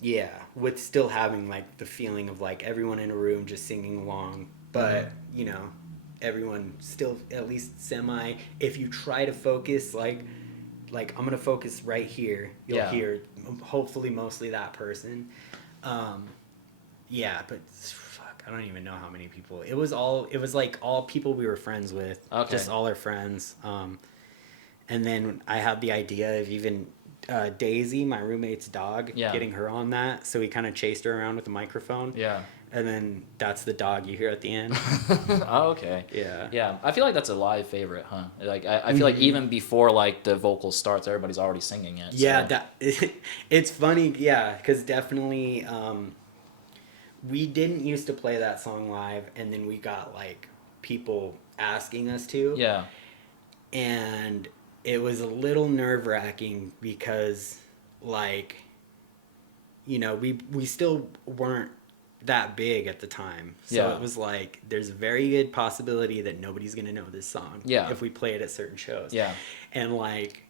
Yeah, with still having like the feeling of like everyone in a room just singing along, but everyone still at least semi. If you try to focus, like I'm gonna focus right here, you'll Yeah. hear hopefully mostly that person. Yeah, but fuck, I don't even know how many people. It was like all people we were friends with, Okay. just all our friends. And then I had the idea of even Daisy, my roommate's dog, Yeah. getting her on that. So we kind of chased her around with a microphone. yeah. And then that's the dog you hear at the end. Oh, okay. Yeah. Yeah, I feel like that's a live favorite, huh? Like I feel like even before like the vocal starts, everybody's already singing it. Yeah, so. it's funny. Yeah, because definitely we didn't used to play that song live, and then we got like people asking us to. Yeah. And it was a little nerve-wracking because like we still weren't that big at the time, so Yeah. it was like there's a very good possibility that nobody's gonna know this song if we play it at certain shows. Yeah. And like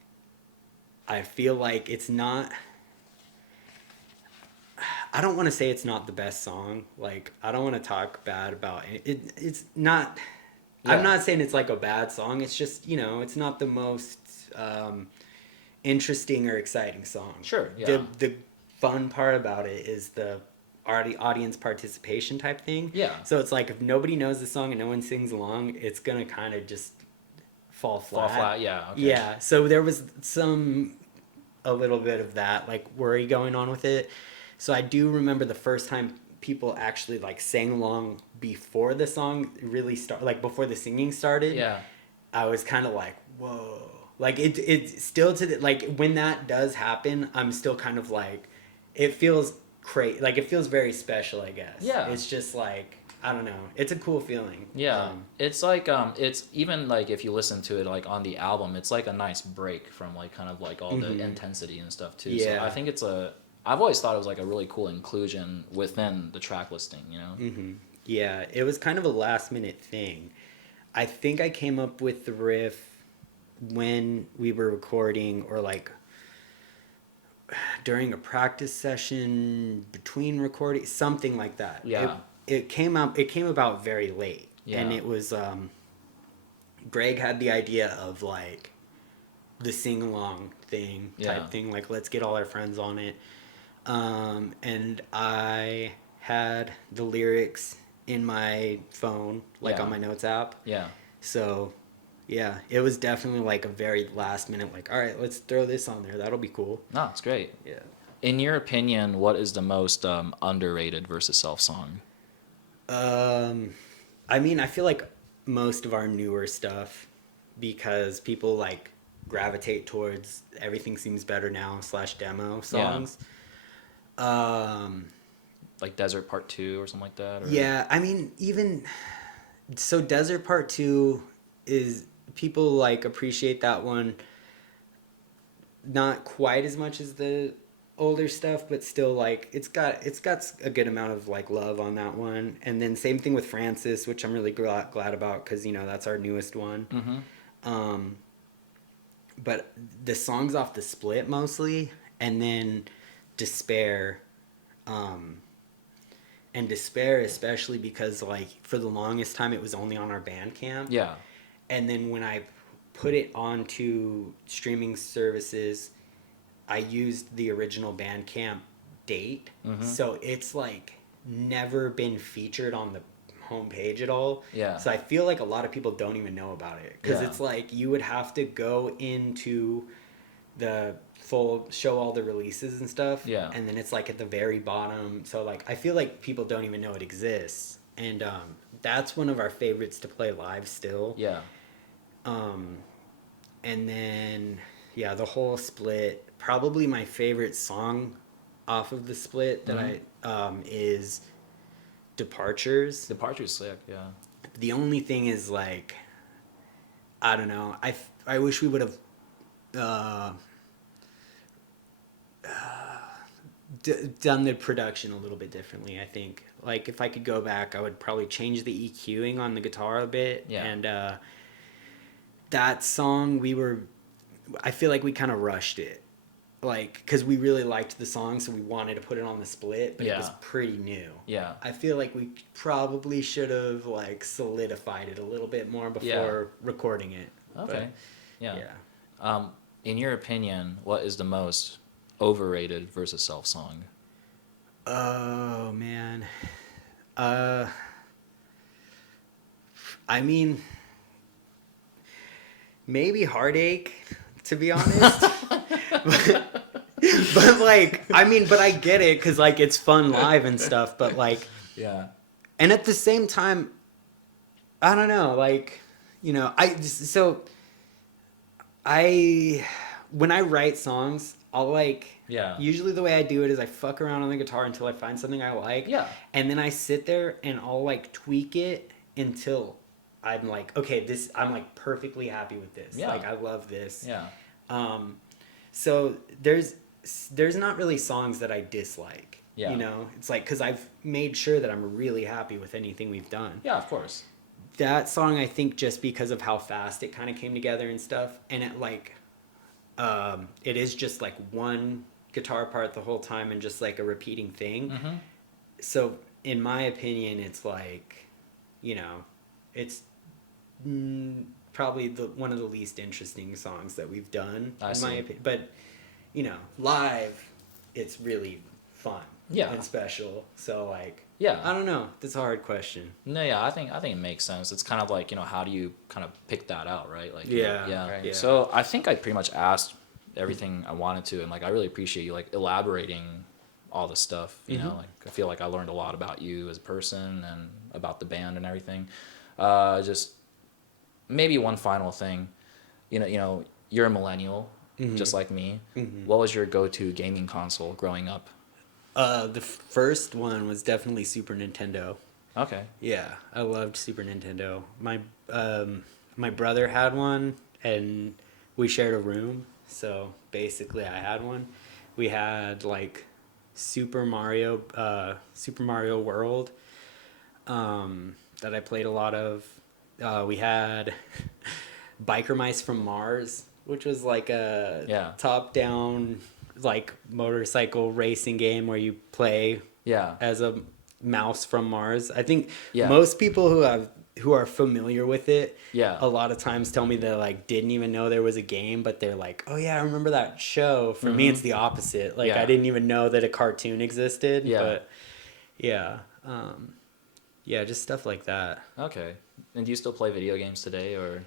I feel like it's not, I don't want to say it's not the best song, like I don't want to talk bad about it. It's not. Yeah. I'm not saying it's like a bad song. It's just, it's not the most interesting or exciting song. Sure, yeah. The fun part about it is the audience participation type thing. Yeah. So it's like if nobody knows the song and no one sings along, it's going to kind of just fall flat. Yeah. Okay. Yeah. So there was a little bit of that like worry going on with it. So I do remember the first time people actually like sang along before the song really started, like before the singing started. Yeah. I was kind of like, whoa, like it's still like when that does happen, I'm still kind of like, it feels crazy, like it feels very special, I guess. Yeah. It's just like, I don't know, it's a cool feeling. Yeah. It's like it's even like if you listen to it like on the album, it's like a nice break from like kind of like all the intensity and stuff too. Yeah. So I think I've always thought it was like a really cool inclusion within the track listing, Yeah, it was kind of a last minute thing. I think I came up with the riff when we were recording, or like during a practice session between recording, something like that. Yeah. It came about very late. Yeah. And it was Greg had the idea of like the sing along thing type thing, like let's get all our friends on it. And I had the lyrics in my phone, like on my notes app. Yeah. So, yeah, it was definitely like a very last minute, like, all right, let's throw this on there. That'll be cool. No, it's great. Yeah. In your opinion, what is the most underrated versus self song? I mean, I feel like most of our newer stuff, because people like gravitate towards everything seems better now / demo songs. Like Desert Part 2 or something like that? Or... Yeah, I mean, even so, Desert Part 2 is people like appreciate that one not quite as much as the older stuff, but still like it's got a good amount of like love on that one. And then same thing with Francis, which I'm really glad about because that's our newest one. Mm-hmm. But the songs off the split mostly, and then Despair. And Despair especially because like for the longest time it was only on our Bandcamp. Yeah. And then when I put it onto streaming services, I used the original Bandcamp date. Mm-hmm. So it's like never been featured on the homepage at all. Yeah. So I feel like a lot of people don't even know about it because Yeah. it's like you would have to go into the full show all the releases and stuff. Yeah. And then it's like at the very bottom. So like I feel like people don't even know it exists. And that's one of our favorites to play live still. Yeah. And then yeah, the whole split. Probably my favorite song off of the split that is Departures. Departure's sick, yeah. The only thing is like I don't know. I wish we would have done the production a little bit differently. I think like if I could go back, I would probably change the EQing on the guitar a bit. Yeah. And that song I feel like we kind of rushed it, like because we really liked the song, so we wanted to put it on the split, but it was pretty new. Yeah. I feel like we probably should have like solidified it a little bit more before recording it. Okay. But, yeah. In your opinion, what is the most overrated versus self song? Oh man. I mean, maybe Heartache, to be honest. but like, I mean, but I get it because like it's fun live and stuff. But like, Yeah. and at the same time, I don't know. Like, when I write songs, I'll like. Yeah. Usually the way I do it is I fuck around on the guitar until I find something I like. Yeah. And then I sit there and I'll like tweak it until I'm like, okay, I'm like perfectly happy with this. Yeah. Like I love this. Yeah. So there's not really songs that I dislike. Yeah. It's like because I've made sure that I'm really happy with anything we've done. Yeah, of course. That song, I think, just because of how fast it kind of came together and stuff, and it like, it is just like one guitar part the whole time and just like a repeating thing. Mm-hmm. So in my opinion, it's like, it's probably one of the least interesting songs that we've done. I see. My opinion. But live, it's really fun. Yeah. And special. So like, Yeah. I don't know. That's a hard question. No, yeah, I think it makes sense. It's kind of like, how do you kind of pick that out, right? Like, Yeah, yeah. right. Yeah. So I think I pretty much asked everything I wanted to, and like I really appreciate you like elaborating all the stuff. You know, like I feel like I learned a lot about you as a person and about the band and everything. Just maybe one final thing. You're a millennial, just like me. What was your go-to gaming console growing up? The first one was definitely Super Nintendo. Okay. Yeah, I loved Super Nintendo. My brother had one, and we shared a room. So basically, I had one. We had like Super Mario World that I played a lot of. We had Biker Mice from Mars, which was like a top-down like motorcycle racing game where you play as a mouse from Mars. I think most people who are familiar with it a lot of times tell me they like didn't even know there was a game, but they're like, oh yeah, I remember that show. For me it's the opposite. Like I didn't even know that a cartoon existed. But just stuff like that. Okay. And do you still play video games today, or?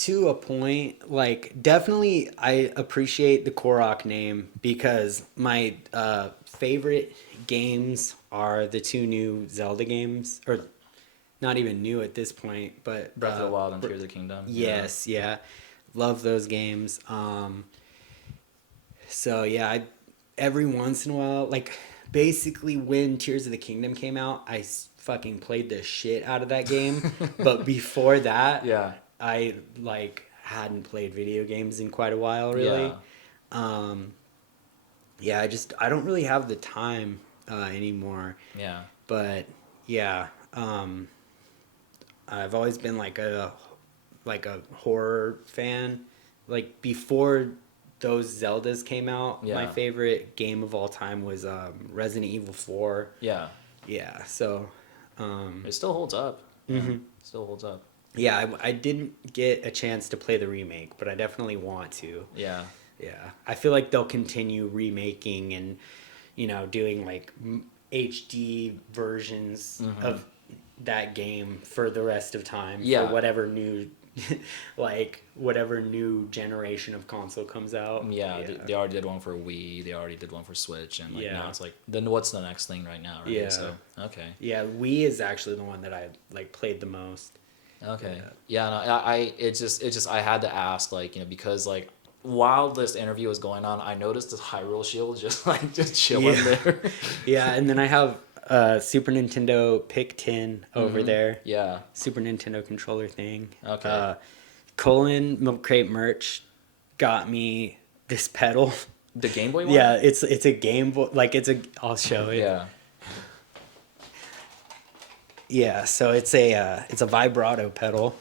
To a point, like definitely I appreciate the Korok name because my favorite games are the two new Zelda games, or not even new at this point, but Breath of the Wild and Tears of the Kingdom. Yes, yeah. Love those games. So yeah, every once in a while, like basically when Tears of the Kingdom came out, fucking played the shit out of that game. But before that, Yeah. I like hadn't played video games in quite a while, really. Yeah. Yeah, I don't really have the time anymore. Yeah. But yeah, I've always been like a horror fan. Like before those Zeldas came out, my Yeah. favorite game of all time was Resident Evil 4. Yeah. Yeah, so It still holds up. Mhm. Still holds up. yeah, I didn't get a chance to play the remake, but I definitely want to. Yeah. Yeah, I feel like they'll continue remaking and doing like HD versions of that game for the rest of time. Yeah. For whatever new whatever new generation of console comes out. Yeah, they already did one for Wii. They already did one for Switch, and like Yeah. now it's like, then what's the next thing right now? Right? Yeah. So okay. Yeah, Wii is actually the one that I like played the most. Okay. Yeah. No. It's just I had to ask, like, because like while this interview was going on, I noticed this Hyrule Shield just chilling Yeah. there. Yeah, and then I have Super Nintendo Pick 10 over there. Yeah. Super Nintendo controller thing. Okay. Colin Milk Crate merch got me this pedal. The Game Boy one. Yeah, it's a Game Boy. Like I'll show it. Yeah. Yeah, so it's a vibrato pedal,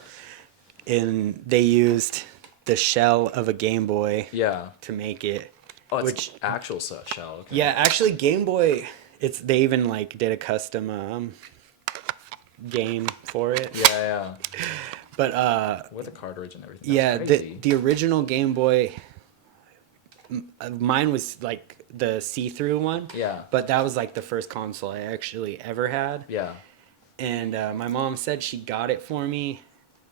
and they used the shell of a Game Boy Yeah. to make it. Oh, it's Which- actual shell. Okay. Yeah, actually, Game Boy. They even like did a custom game for it. Yeah. But With a cartridge and everything. yeah, That's crazy. the original Game Boy. Mine was like the see-through one. Yeah. But that was like the first console I actually ever had. Yeah. And my mom said she got it for me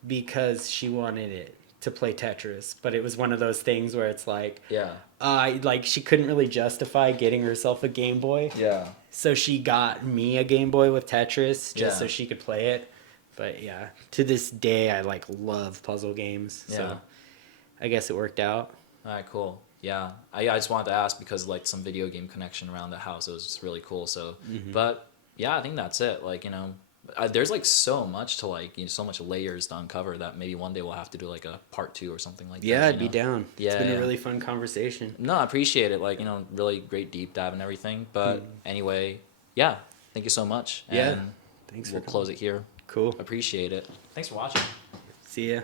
because she wanted it to play Tetris. But it was one of those things where it's like, Yeah. like she couldn't really justify getting herself a Game Boy. Yeah. So she got me a Game Boy with Tetris just so Yeah. she could play it. But yeah, to this day I like love puzzle games. Yeah. So I guess it worked out. All right, cool. Yeah, I just wanted to ask because like some video game connection around the house. It was just really cool. So, but yeah, I think that's it. Like there's like so much to like so much layers to uncover that maybe one day we'll have to do like a part 2 or something like Yeah, that. I'd be down. Yeah, It's been yeah. a really fun conversation. No, I appreciate it. Like really great deep dive and everything. But anyway, yeah, thank you so much. Yeah, And thanks for we'll coming. close it here. Cool. Appreciate it. Thanks for watching. See ya.